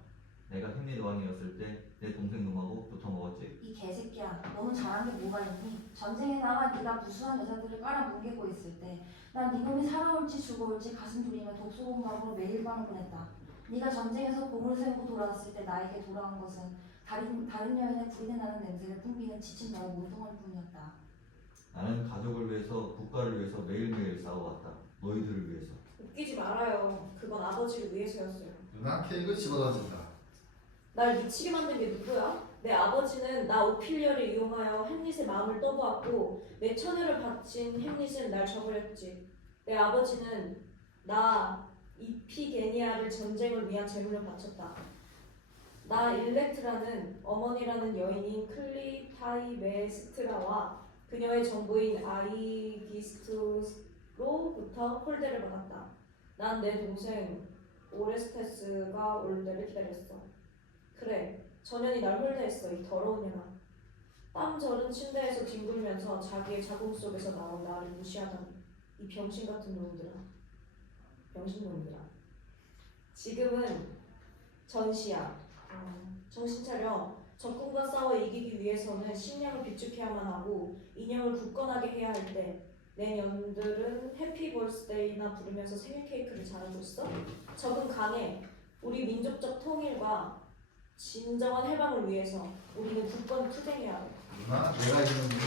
내가 햄릿 왕이었을 때 내 동생 놈하고 붙어 먹었지? 이 개새끼야, 너는 잘한 게 뭐가 있니? 전쟁에 나가 네가 무수한 여자들을 깔아뭉개고 있을 때 난 네 놈이 살아올지 죽어올지 가슴 졸이며 독소공감으로 매일 밤을 보냈다. 네가 전쟁에서 공을 세우고 돌아왔을 때 나에게 돌아온 것은 다른 여인의 불이 나는 냄새를 풍기는 지친 너의 몸뚱아리 뿐이었다. 나는 가족을 위해서, 국가를 위해서 매일매일 싸워왔다. 너희들을 위해서. 웃기지 말아요. 그건 아버지를 위해서였어요. 누나 케이크를 집어던진다. 날 미치게 만든 게 누구야? 내 아버지는 나 오피리어를 이용하여 햄릿의 마음을 떠보았고 내 처녀를 바친 햄릿은 날 저버렸지. 내 아버지는 나 이피게니아를 전쟁을 위한 제물로 바쳤다. 나 일렉트라는 어머니라는 여인인 클리타이메스트라와 그녀의 정부인 아이기스트로부터 홀대를 받았다. 난 내 동생 오레스테스가 올 때를 기다렸어. 그래, 전현이 날 홀대했어, 이 더러운 년아. 땀 저른 침대에서 뒹굴면서 자기의 자궁 속에서 나온 나를 무시하다니. 이 병신 같은 놈들아. 병신놈들아. 지금은 전시야. 정신 차려. 적군과 싸워 이기기 위해서는 식량을 비축해야만 하고 인형을 굳건하게 해야 할 때 내 년들은 해피 벌스데이나 부르면서 생일 케이크를 잘하고 있어? 적은 강해. 우리 민족적 통일과 진정한 해방을 위해서 우리는 굳건히 투쟁해야 해. 누나 내가 이기는 눈을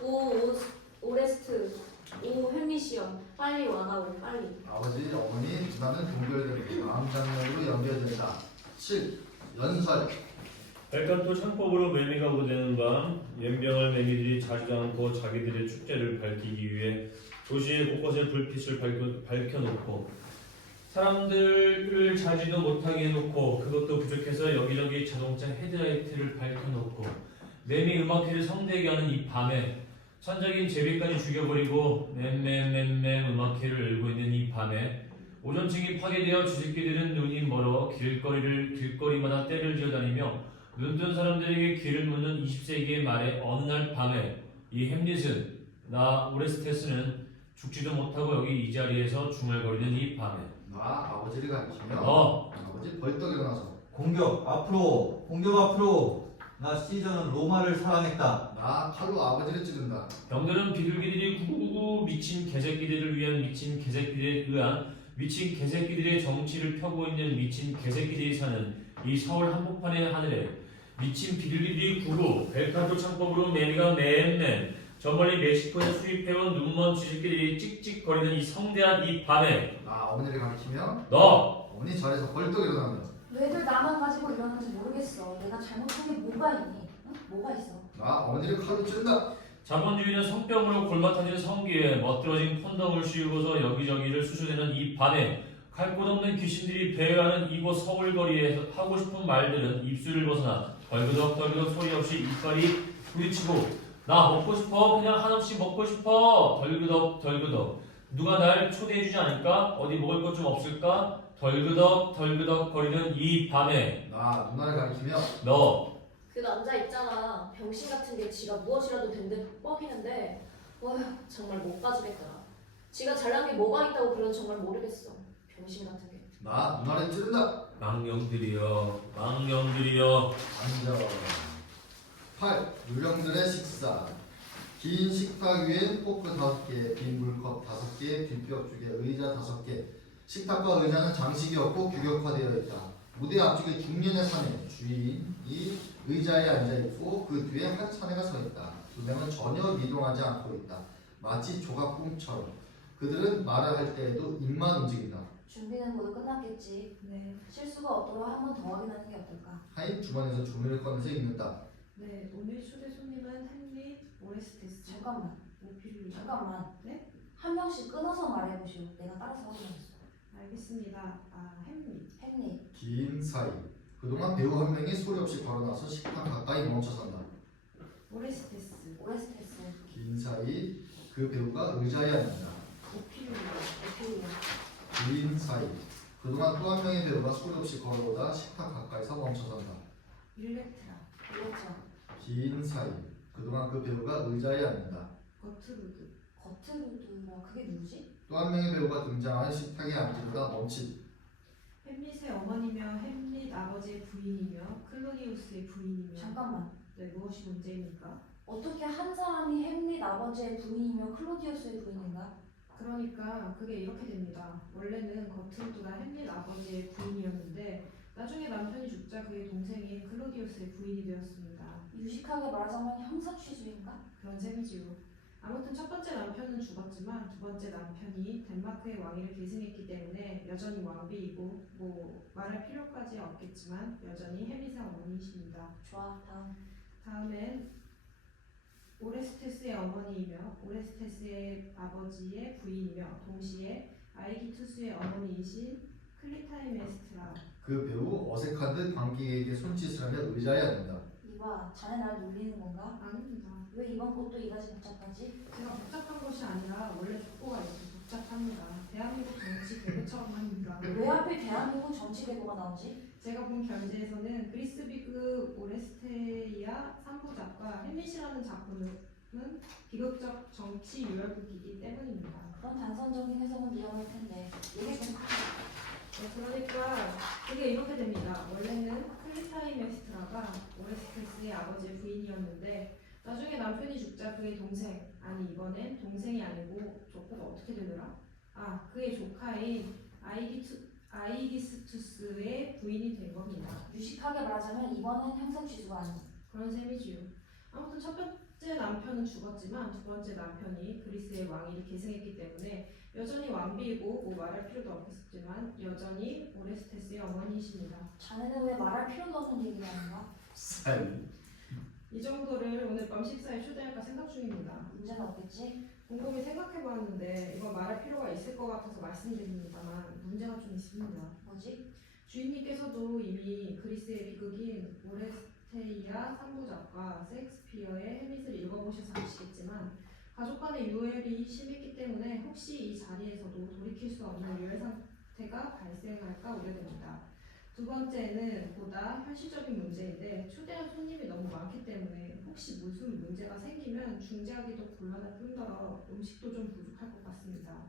보고서 오레스트, 오 햄릿이여, 빨리 와다오, 빨리. 아버지, 어머니, 누나는 동결되고 다음 장면으로 연결된다. 7. 연설. 백간토 창법으로 매미가 오되는 밤 연병을 매미들이 자지도 않고 자기들의 축제를 밝히기 위해 도시의 곳곳에 불빛을 밝혀놓고 사람들을 자지도 못하게 해놓고 그것도 부족해서 여기저기 자동차 헤드라이트를 밝혀놓고 매미 음악회를 성대하게 하는 이 밤에 천적인 제비까지 죽여버리고 맴맴맴맴 음악회를 열고 있는 이 밤에 오존층이 파괴되어 주식기들은 눈이 멀어 길거리마다 떼를 지어다니며 눈뜬 사람들에게 귀를 묻는 20세기의 말에 어느 날 밤에 이 햄릿은 나 오레스테스는 죽지도 못하고 여기 이 자리에서 중얼거리는 이 밤에 나 아버지를 가리키며 아버지 벌떡 일어나서 공격 앞으로, 공격 앞으로. 나 시저는 로마를 사랑했다. 나 칼로 아버지를 찌른다. 병들은 비둘기들이 구구구구 미친 개새끼들을 위한 미친 개새끼들에 의한 미친 개새끼들의 정치를 펴고 있는 미친 개새끼들이 사는 이 서울 한복판의 하늘에 미친 비둘기들이 구구 벨카도 창법으로 매미가 맴맴 저 멀리 멕시코에 수입해온 눈먼 쥐새끼들이 찍찍거리는 이 성대한 이 밤에 나 어머니를 가리키며 너 어머니 자리에서 벌떡 일어나며 왜들 나만 가지고 이러는지 모르겠어. 내가 잘못한 게 뭐가 있니? 응? 뭐가 있어? 나 어머니를 칼로 찌른다. 자본주의는 성병으로 골마타진 성기에 멋들어진 콘돔을 씌우고서 여기저기를 수수대는 이 밤에 갈 곳 없는 귀신들이 배회하는 이곳 서울거리에 하고 싶은 말들은 입술을 벗어나 덜그덕 소리 없이 이빨이 부딪히고 나 먹고 싶어 그냥 한없이 먹고 싶어 덜그덕 누가 날 초대해주지 않을까? 어디 먹을 것 좀 없을까? 덜그덕 거리는 이 밤에 나 누나를 가리키며 너 그 남자 있잖아. 병신 같은 게 지가 무엇이라도 된 듯 뻐기는데 어휴 정말 못 가지겠더라. 지가 잘난 게 뭐가 있다고 그런 정말 모르겠어. 병신 같은 게. 나 누나를 찌른다. 망령들이여 앉아. 8. 유령들의 식사. 긴 식탁 위엔 포크 5개, 빈 물컵 5개, 뒷벽 쪽에 의자 5개. 식탁과 의자는 장식이었고 규격화되어 있다. 무대 앞쪽에 중년의 사내 주인이 의자에 앉아 있고 그 뒤에 한 사내가 서 있다. 두 명은 전혀 이동하지 않고 있다. 마치 조각꿈처럼. 그들은 말을 할 때에도 입만 움직인다. 준비는 모두 끝났겠지. 네. 실수가 없도록 한 번 더 확인하는 게 어떨까? 하인 주머니에서 조미를 꺼내서 읽는다. 네. 오늘 초대 손님은 헨리 오레스테스. 잠깐만. 오피류. 잠깐만. 네? 한 명씩 끊어서 말해보시오. 내가 따라서 확인하겠어. 알겠습니다. 헨리. 헨리. 긴 사이. 그동안 배우 한 명이 소리 없이 걸어나서 식탁 가까이 멈춰선다. 오레스테스. 오레스테스. 긴 사이 그 배우가 의자에 앉는다. 오피류. 오피리아. 긴 사이 그동안 또 한 명의 배우가 소리 없이 걸어오다 식탁 가까이서 멈춰선다. 일렉트라. 일렉트라. 긴 사이 그동안 그 배우가 의자에 앉는다. 거트루드. 거트루드라. 그게 누구지? 또 한 명의 배우가 등장하여 식탁에 앉으려다 멈칫. 햄릿의 어머니며 햄릿 아버지의 부인이며 클로디우스의 부인이며. 잠깐만. 네, 무엇이 문제입니까? 어떻게 한 사람이 햄릿 아버지의 부인이며 클로디우스의 부인인가? 그러니까 그게 이렇게 됩니다. 원래는 거트루드가 햄릿 아버지의 부인이었는데 나중에 남편이 죽자 그의 동생인 클로디우스의 부인이 되었습니다. 유식하게 말하자면 형사취수인가? 그런 셈이지요. 아무튼 첫 번째 남편은 죽었지만 두 번째 남편이 덴마크의 왕위를 계승했기 때문에 여전히 왕비이고 뭐 말할 필요까지 없겠지만 여전히 햄릿의 어머니이십니다. 좋아. 다음. 다음엔 오레스테스의 어머니이며 오레스테스의 아버지의 부인이며 동시에 아이기투스의 어머니이신 클리타이메스트라. 그 배우 어색한 듯 관객에게 손짓을 하며 의자에 앉는다. 이봐. 자네 날 놀리는 건가? 아닙니다. 왜 이번 것도 이가지 복잡하지? 제가 복잡한 것이 아니라 원래 족보가 이렇게 복잡합니다. 대한민국 정치 개그처럼 합니다. 왜 하필 대한민국 정치 개고가 나오지? 제가 본 결제에서는 그리스 비극 오레스테이아 3부작과 햄릿이라는 작품은 비극적 정치 유혈극이기 때문입니다. 그런 단선적인 해석은 위험할 텐데. 얘기 좀. 네, 그러니까 그게 이렇게 됩니다. 원래는 클리타이메스트라가 오레스테스의 아버지의 부인이었는데 나중에 남편이 죽자 그의 동생, 아니 이번엔 동생이 아니고 조카가 어떻게 되더라? 아, 그의 조카인 아이기스투스의 부인이 된 겁니다. 유식하게 말하자면 이번엔 형사취수가 아니고. 그런 셈이지요. 아무튼 첫 번째 남편은 죽었지만 두 번째 남편이 그리스의 왕위를 계승했기 때문에 여전히 왕비이고 뭐 말할 필요도 없겠지만 여전히 오레스테스의 어머니이십니다. 자네는 왜 말할 필요도 없는 얘기를 하는가? 사이 이 정도를 오늘 밤 식사에 초대할까 생각 중입니다. 문제는 없겠지? 곰곰이 생각해보았는데 이건 말할 필요가 있을 것 같아서 말씀드립니다만 문제가 좀 있습니다. 뭐지? 주인님께서도 이미 그리스의 비극인 오레스테이아 3부작과 셰익스피어의 햄릿을 읽어보셔서 아시겠지만 가족 간의 유혈이 심했기 때문에 혹시 이 자리에서도 돌이킬 수 없는 유혈 상태가 발생할까 우려됩니다. 두 번째는 보다 현실적인 문제인데 초대한 손님이 너무 많기 때문에 혹시 무슨 문제가 생기면 중재하기도 곤란할 뿐더러 음식도 좀 부족할 것 같습니다.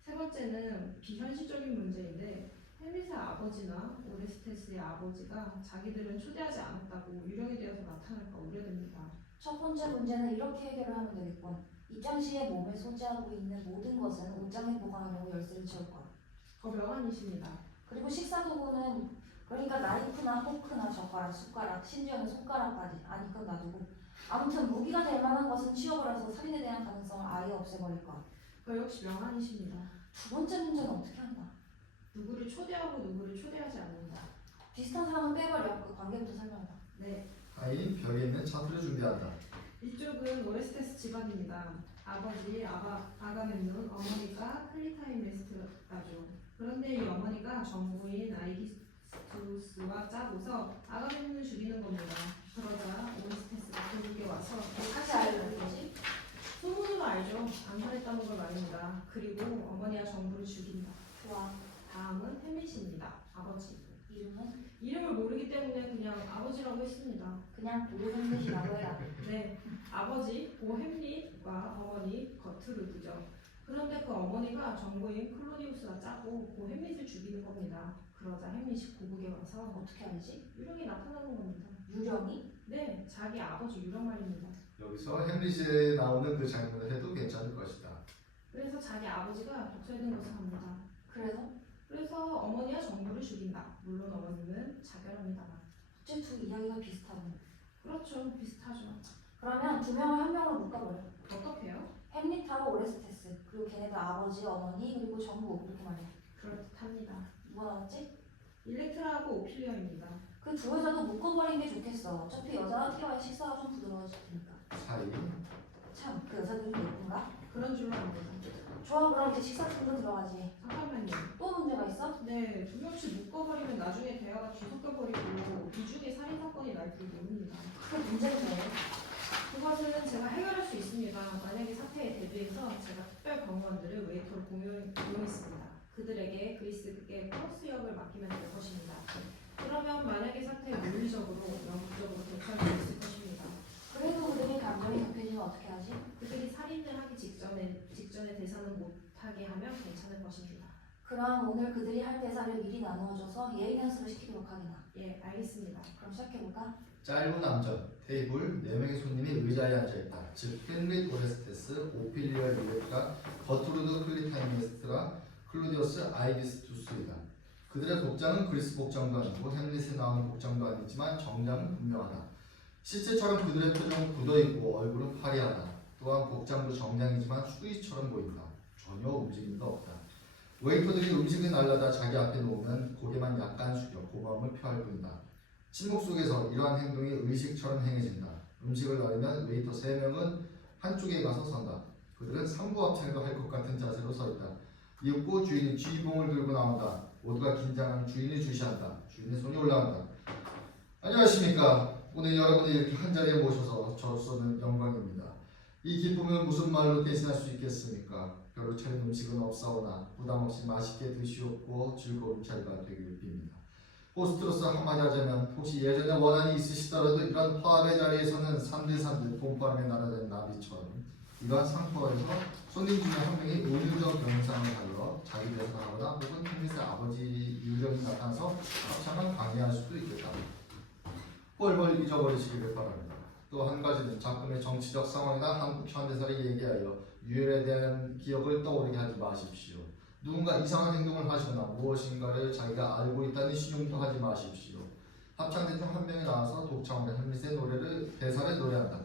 세 번째는 비현실적인 문제인데 햄릿의 아버지나 오레스테스의 아버지가 자기들은 초대하지 않았다고 유령이 되어서 나타날까 우려됩니다. 첫 번째 문제는 이렇게 해결을 하면 되겠군. 입장 시에 몸에 소지하고 있는 모든 것은 옷장에 보관하려고 열쇠를 채울 거야. 더 명안이십니다. 그리고 식사 도구는 그러니까 나이프나 포크나 젓가락, 숟가락, 심지어는 손가락까지. 아니 그건 놔두고. 아무튼 무기가 될 만한 것은 치워버려서 살인에 대한 가능성을 아예 없애버릴 거야. 그 역시 명안이십니다. 두 번째 문제는 어떻게 한다? 누구를 초대하고 누구를 초대하지 않는다. 비슷한 사람은 빼버려. 그 관계부터 설명해봐. 네, 하인 벽에 있는 차트를 준비한다. 이쪽은 오레스테스 집안입니다. 아버지 아가멤논, 어머니가 클리타이메스트라죠. 그런데 이 어머니가 정부인 아이기스투스와 짜고서 아가멤논을 죽이는 겁니다. 그러자 오레스테스가 결국에 와서 다시 알려주지? 소문으로 알죠. 안 그랬다는 걸 말입니다. 그리고 어머니와 정부를 죽인다. 좋아. 다음은 햄릿입니다. 아버지. 이름은? 이름을 모르기 때문에 그냥 아버지라고 했습니다. 그냥 보름넷이라고 해라. 네, 아버지 보햄릿과 어머니 거트루드죠. 그런데 그 어머니가 정보인 클로디우스가 짜고 보햄릿을 죽이는 겁니다. 그러자 햄릿이 고국에 와서 어떻게 알지? 유령이 나타나는 겁니다. 유령이? 네, 자기 아버지 유령 말입니다. 여기서 햄릿에 나오는 그 장면을 해도 괜찮을 것이다. 그래서 자기 아버지가 독살된 것을 합니다. 그래서 어머니와 정부를 죽인다. 물론 어머님은 자결합니다만. 어째 두 이야기가 비슷하네. 그렇죠. 비슷하죠. 그러면 두 명을 한 명으로 묶어버려. 어떻게요? 햄릿하고 오레스테스 그리고 걔네들 아버지, 어머니 그리고 정부 이렇게 말해. 그렇답니다. 누가 나왔지? 일렉트라하고 오피리아입니다. 그 두 여자도 묶어버리는 게 좋겠어. 어차피 여자와의 식사가 좀 부드러워질 테니까. 사이. 참, 그 여자들이 예쁜가? 그런 줄로 압니다. 좋아, 그럼 이제 식사팀으로 들어가지. 잠깐만요. 또 문제가 있어? 네, 두 명씩 묶어버리면 나중에 대화가 뒤섞여버리고 이 중에 살인사건이 날 모릅니다. 그게 문제인데. 그것은 제가 해결할 수 있습니다. 만약에 사태에 대비해서 제가 특별 경호원들을 웨이터로 고용했습니다. 그들에게 그리스의 프로스 역을 맡기면 될 것입니다. 그러면 만약에 사태에 물리적으로, 영구적으로 대처할 수 있을 것입니다. 그래도 그들이 감정이 격해지면 어떻게 하지? 그들이 살인을 하기 직전에 대사는 못하게 하면 괜찮을 것입니다. 그럼 오늘 그들이 할 대사를 미리 나누어줘서 예의 연습을 시키도록 하기나. 예, 알겠습니다. 그럼 시작해볼까? 짧은 남전. 테이블 4명의 손님이 의자에 앉아있다. 즉 햄릿 오레스테스, 오피리아 릴레트가, 거트루드 클리타이메스트라, 클로디우스 아이기스투스이다. 그들의 복장은 그리스 복장도 아니고 햄릿에 나오는 복장도 아니지만 정장은 분명하다. 실제처럼 그들의 표정은 굳어있고 얼굴은 파리하다. 또한 복장도 정장이지만 수의처럼 보인다. 전혀 움직임도 없다. 웨이터들이 음식을 날라다 자기 앞에 놓으면 고개만 약간 숙여 고마움을 표할 뿐이다. 침묵 속에서 이러한 행동이 의식처럼 행해진다. 음식을 나르면 웨이터 3명은 한쪽에 가서 선다. 그들은 상부합창도 할 것 같은 자세로 서 있다. 이윽고 주인이 쥐봉을 들고 나온다. 모두가 긴장한 주인을 주시한다. 주인의 손이 올라간다. 안녕하십니까. 오늘 여러분을 이렇게 한자리에 모셔서 저로서는 영광입니다. 이 기쁨을 무슨 말로 대신할 수 있겠습니까? 별로 차린 음식은 없사오나 부담없이 맛있게 드시옵고 즐거운 자리가 되기를 빕니다. 호스트로서 한마디 하자면 혹시 예전에 원한이 있으시더라도 이런 화합의 자리에서는 산들산들 봄바람에 날아다니는 나비처럼 이러한 상포에서 손님 중에 한 명이 은유적 경상을 하여 자기 대사를 하거나 혹은 햄릿의 아버지 유령이 나타나서 합창을 방해할 수도 있겠다. 뻘뻘 잊어버리시기를 바랍니다. 또 한 가지는 작품의 정치적 상황이나 한국 현대사를 얘기하여 유혈에 대한 기억을 떠오르게 하지 마십시오. 누군가 이상한 행동을 하시거나 무엇인가를 자기가 알고 있다는 신용도 하지 마십시오. 합창대 중 한 명이 나와서 독창으로 햄릿의 대사를 노래한다.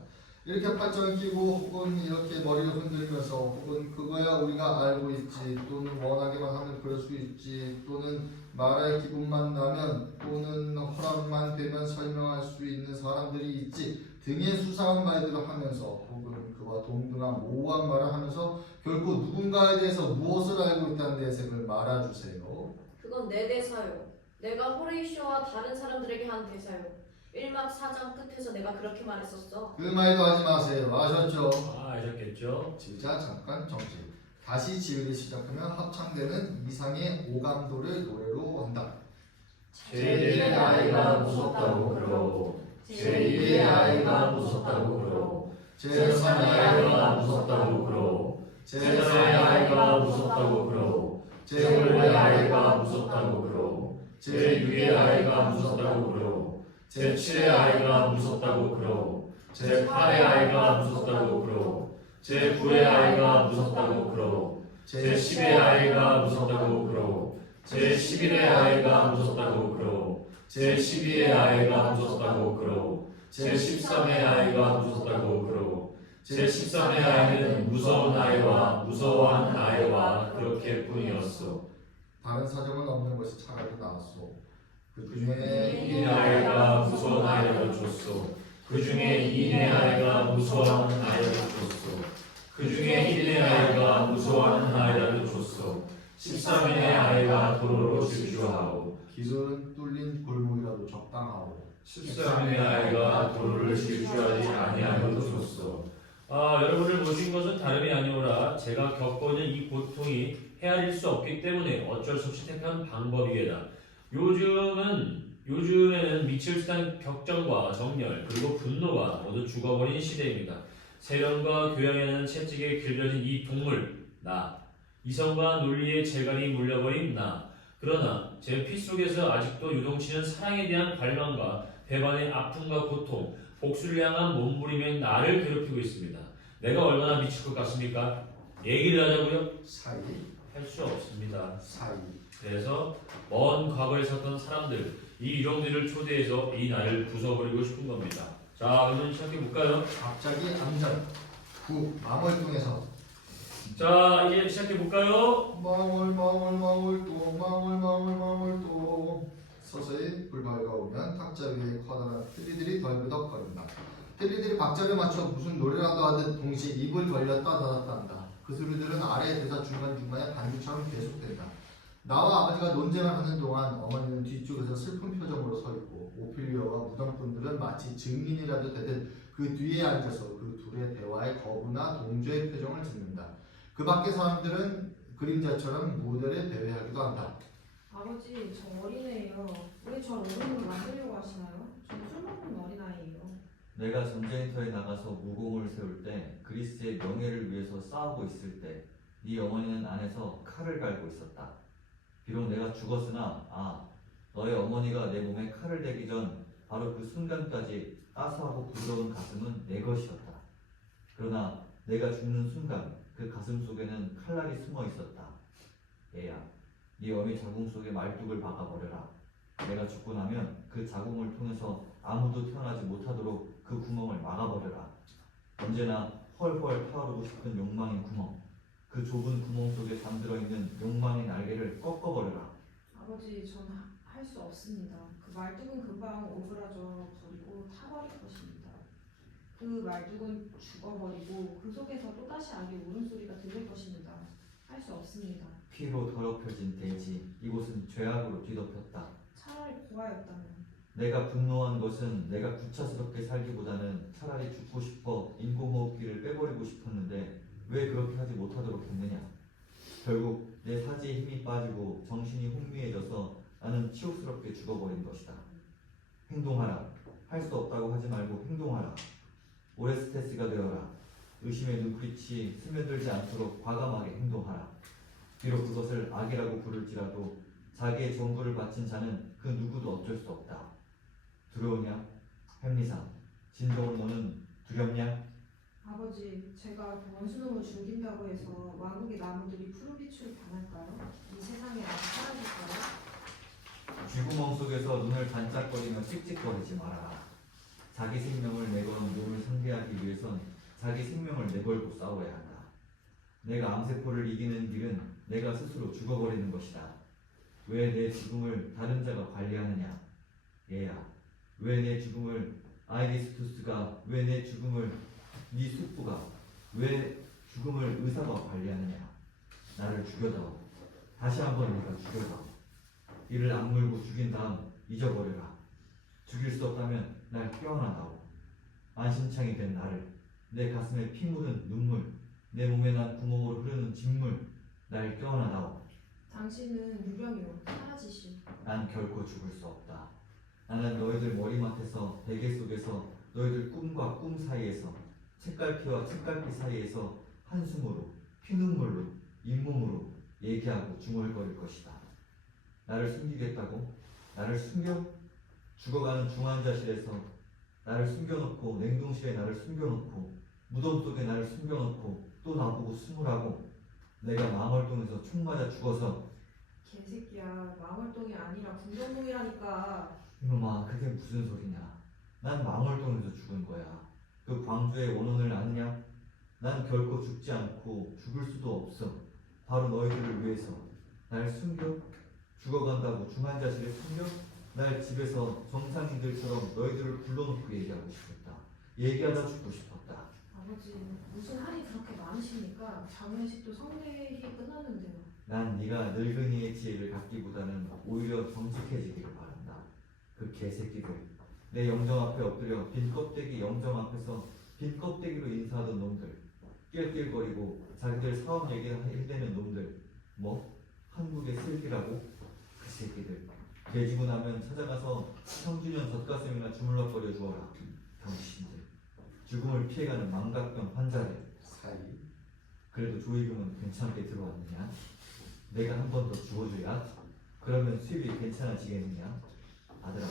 이렇게 팔짱을 끼고 혹은 이렇게 머리를 흔들면서 혹은 그거야 우리가 알고 있지 또는 원하게만 하면 그럴 수 있지 또는 말할 기분만 나면 또는 허락만 되면 설명할 수 있는 사람들이 있지 등의 수상한 말들을 하면서 혹은 그와 동등한 모호한 말을 하면서 결코 누군가에 대해서 무엇을 알고 있다는 내색을 말아주세요. 그건 내 대사요. 내가 호레이쇼와 다른 사람들에게 한 대사요. 1막 4장 끝에서 내가 그렇게 말했었어. 그 말도 하지 마세요. 아셨죠? 아셨겠죠? 지자 잠깐 정지. 다시 지휘를 시작하면 합창되는 이상의 오감도를 노래로 한다. 제1의 아이가 무섭다고 그러고 제2의 아이가 무섭다고 그러고 제3의 아이가 무섭다고 그러고 제4의 아이가 무섭다고 그러고 제5의 아이가 무섭다고 그러고 제6의 아이가 무섭다고 그러고 제7의 아이가 무섭다고 그러고 제8의 아이가 무섭다고 그러고 제9의 아이가 무섭다고 그러고 제10의 아이가 무섭다고 그러고 제11의 아이가 무섭다고 그러고 제12의 아이가 무섭다고 그러고 제13의 아이가 무섭다고 그러고 제13의 아이는 무서운 아이와 무서워하는 아이와 그렇게 뿐이었어. 다른 사정은 없는 것이 차라리 나았소. 그 중에 이 아이가 무서운 아이를 줬소. 그 중에 이네 아이가 무서워하는 아이를 줬소. 그 중에 이네 아이가 무서워하는 아이를 줬소. 13인의 아이가 도로로 질주하오. 길은 뚫린 골목이라도 적당하오. 13인의 아이가 도로를 질주하지 아니하여도 줬소. 여러분을 모신 것은 다름이 아니오라. 제가 겪고 있는 이 고통이 헤아릴 수 없기 때문에 어쩔 수 없이 택한 방법이게다. 요즘에는 미칠 듯한 격정과 정열 그리고 분노가 모두 죽어버린 시대입니다. 세련과 교양에는 채찍에 길려진 이 동물 나, 이성과 논리의 재갈이 물려버린 나. 그러나 제 피 속에서 아직도 유동치는 사랑에 대한 갈망과 배반의 아픔과 고통, 복수를 향한 몸부림에 나를 괴롭히고 있습니다. 내가 얼마나 미칠 것 같습니까? 얘기를 하자고요? 사이, 할 수 없습니다. 사이. 그래서 먼 과거에 있었던 사람들, 이 유령들을 초대해서 이 나를 부숴버리고 싶은 겁니다. 자, 그러면 시작해볼까요? 갑자기 암전. 9. 망월동에서 자, 이제 시작해볼까요? 망월도 서서히 불 밝아오면 탁자 위에 커다란 틸리들이 덜그덕거린다. 틸리들이 박자를 맞춰 무슨 노래라도 하듯 동시에 입을 벌렸다 닫았다 한다. 그 소리들은 아래의 대사 중간중간에 반주처럼 계속된다. 나와 아버지가 논쟁을 하는 동안 어머니는 뒤쪽에서 슬픈 표정으로 서 있고 오피리아와 무덤분들은 마치 증인이라도 되듯 그 뒤에 앉아서 그 둘의 대화에 거부나 동조의 표정을 짓는다. 그 밖의 사람들은 그림자처럼 무대를 배회하기도 한다. 아버지, 저 어린애예요. 왜 저 어른으로 만들려고 하시나요? 저는 술 먹는 어린아이예요. 내가 전쟁터에 나가서 무공을 세울 때 그리스의 명예를 위해서 싸우고 있을 때 네 어머니는 안에서 칼을 갈고 있었다. 비록 내가 죽었으나 너의 어머니가 내 몸에 칼을 대기 전 바로 그 순간까지 따스하고 부드러운 가슴은 내 것이었다. 그러나 내가 죽는 순간 그 가슴 속에는 칼날이 숨어 있었다. 얘야, 네 어미 자궁 속에 말뚝을 박아버려라. 내가 죽고 나면 그 자궁을 통해서 아무도 태어나지 못하도록 그 구멍을 막아버려라. 언제나 헐헐 타오르고 싶은 욕망의 구멍, 그 좁은 구멍 속에 잠들어 있는 욕망의 날개를 꺾어버려라. 아버지, 저는 할 수 없습니다. 그 말뚝은 금방 오그라져 버리고 타버릴 것입니다. 그 말뚝은 죽어버리고 그 속에서 또다시 아기 울음소리가 들릴 것입니다. 할 수 없습니다. 피로 더럽혀진 대지, 이곳은 죄악으로 뒤덮였다. 차라리 고아였다면. 내가 분노한 것은 내가 구차스럽게 살기보다는 차라리 죽고 싶어 인공호흡기를 빼버리고 싶었는데 왜 그렇게 하지 못하도록 했느냐. 결국 내 사지에 힘이 빠지고 정신이 혼미해져서 나는 치욕스럽게 죽어버린 것이다. 행동하라. 할 수 없다고 하지 말고 행동하라. 오레스테스가 되어라. 의심의 눈빛이 스며들지 않도록 과감하게 행동하라. 비록 그것을 악이라고 부를지라도 자기의 전부를 바친 자는 그 누구도 어쩔 수 없다. 두려우냐? 햄리사, 진정으로 너는 두렵냐? 아버지, 제가 그 원수놈을 죽인다고 해서 왕국의 나무들이 푸른 빛으로 변할까요? 이 세상에 아직 사라질까요? 쥐구멍 속에서 눈을 반짝거리며 찍찍거리지 말아라. 자기 생명을 내거는 놈을 상대하기 위해선 자기 생명을 내걸고 싸워야 한다. 내가 암세포를 이기는 길은 내가 스스로 죽어버리는 것이다. 왜 내 죽음을 다른 자가 관리하느냐? 얘야, 왜 내 죽음을 아이리스투스가, 왜 내 죽음을 네 숙부가, 왜 죽음을 의사가 관리하느냐? 나를 죽여다오. 다시 한번 네가 죽여다오. 이를 악물고 죽인 다음 잊어버려라. 죽일 수 없다면 날 껴안아다오. 안심창이 된 나를, 내 가슴에 피 묻은 눈물, 내 몸에 난 구멍으로 흐르는 진물, 날 껴안아다오. 당신은 유령이요, 사라지시오. 난 결코 죽을 수 없다. 나는 너희들 머리맡에서 베개 속에서 너희들 꿈과 꿈 사이에서 책갈피와 책갈피 사이에서 한숨으로 피눈물로 잇몸으로 얘기하고 중얼거릴 것이다. 나를 숨기겠다고? 나를 숨겨? 죽어가는 중환자실에서 나를 숨겨놓고 냉동실에 나를 숨겨놓고 무덤 속에 나를 숨겨놓고 또 나보고 숨으라고. 내가 망월동에서 총 맞아 죽어서. 개새끼야, 망월동이 아니라 궁정동이라니까. 이놈아, 그게 무슨 소리냐. 난 망월동에서 죽은 거야. 그 광주의 원혼을 아느냐? 난 결코 죽지 않고 죽을 수도 없어. 바로 너희들을 위해서. 날 숨겨? 죽어간다고 중환자실에 숨겨? 날 집에서 정상인들처럼 너희들을 불러놓고 얘기하고 싶었다. 얘기하다 죽고 싶었다. 아버지, 무슨 할이 그렇게 많으십니까? 장례식도 성대히 끝났는데요. 난 네가 늙은이의 지혜를 갖기보다는 오히려 정직해지기를 바란다. 그 개새끼들, 내 영정 앞에 엎드려 빈 껍데기 영정 앞에서 빈 껍데기로 인사하던 놈들, 낄낄거리고 자기들 사업 얘기를 해대는 놈들, 뭐? 한국의 슬기라고? 그 새끼들, 돼지고 나면 찾아가서 청주년 젖가슴이나 주물럭거려 주어라. 병신들, 죽음을 피해가는 망각병 환자들. 사이. 그래도 조의금은 괜찮게 들어왔느냐? 내가 한 번 더 죽어줘야 그러면 수입이 괜찮아지겠느냐? 아들아,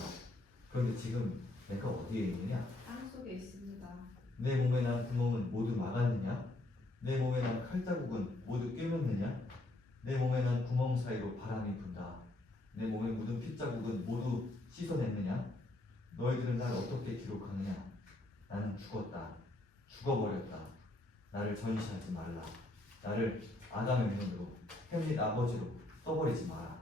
그런데 지금 내가 어디에 있느냐? 땅 속에 있습니다. 내 몸에 난 구멍은 모두 막았느냐? 내 몸에 난 칼자국은 모두 꿰맸느냐? 내 몸에 난 구멍 사이로 바람이 분다. 내 몸에 묻은 핏자국은 모두 씻어냈느냐? 너희들은 날 어떻게 기록하느냐? 나는 죽었다. 죽어버렸다. 나를 전시하지 말라. 나를 아담의 눈으로 햄릿 아버지로 써버리지 마라.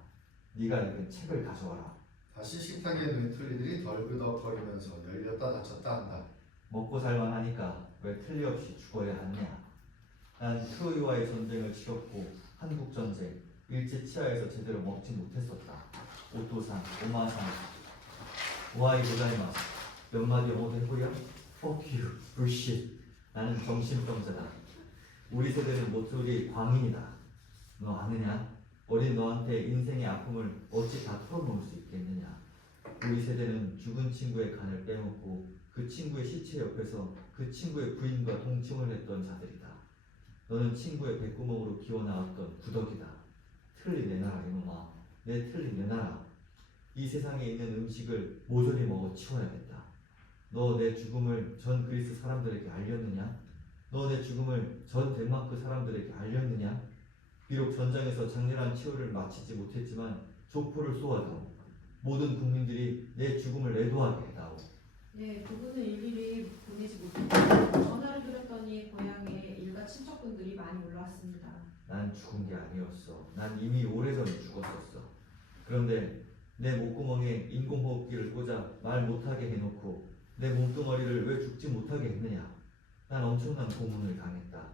네가 읽은 책을 가져와라. 다시 식탁에 놓인 틀니들이 덜그덕거리면서 열렸다 닫혔다 한다. 먹고 살만하니까 왜 틀림없이 죽어야 하느냐? 난 트로이와의 전쟁을 치렀고 한국전쟁, 일제 치하에서 제대로 먹지 못했었다. 오토산, 오마산, 오하이 고자이마스. 몇 마디 영어도 해보렴? Fuck you, bullshit. 나는 정신병자다. 우리 세대는 모조리 광인이다. 너 아느냐? 어린 너한테 인생의 아픔을 어찌 다 털어놓을 수 있겠느냐? 우리 세대는 죽은 친구의 간을 빼먹고 그 친구의 시체 옆에서 그 친구의 부인과 동침을 했던 자들이다. 너는 친구의 배구멍으로 기어나왔던 구덕이다. 틀리 내놔라 이놈아. 내 틀리 내놔라. 이 세상에 있는 음식을 모조리 먹어 치워야겠다. 너 내 죽음을 전 그리스 사람들에게 알렸느냐? 너 내 죽음을 전 덴마크 사람들에게 알렸느냐? 비록 전장에서 장렬한 치유를 마치지 못했지만 조포를 쏘아도 모든 국민들이 내 죽음을 애도하게 해다오. 네, 그분은 일일이 보내지 못했고 전화를 드렸더니 고향에 일가 친척분들이 많이 올라왔습니다. 난 죽은 게 아니었어. 난 이미 오래전에 죽었었어. 그런데 내 목구멍에 인공호흡기를 꽂아 말 못하게 해놓고 내 몸뚱어리를 왜 죽지 못하게 했느냐? 난 엄청난 고문을 당했다.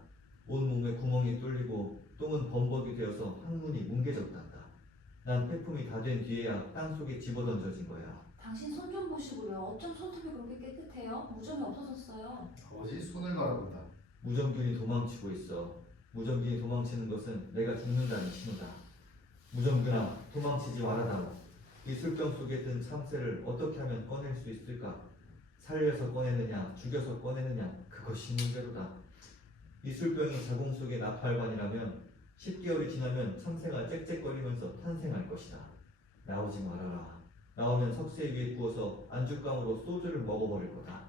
온 몸에 구멍이 뚫리고 똥은 범벅이 되어서 항문이 뭉개졌단다. 난 폐품이 다 된 뒤에야 땅속에 집어던져진 거야. 당신 손 좀 보시고요. 어쩜 손톱이 그렇게 깨끗해요? 무좀이 없어졌어요. 아버지 손을 바라본다. 무정균이 도망치고 있어. 무정균이 도망치는 것은 내가 죽는다는 신호다. 무정균아, 도망치지 말아다오. 이 술병 속에 든 참새를 어떻게 하면 꺼낼 수 있을까? 살려서 꺼내느냐, 죽여서 꺼내느냐, 그것이 문제로다. 이 술병이 자궁 속의 나팔관이라면 10개월이 지나면 참새가 짹짹거리면서 탄생할 것이다. 나오지 말아라. 나오면 석쇠 위에 구워서 안죽감으로 소주를 먹어버릴 거다.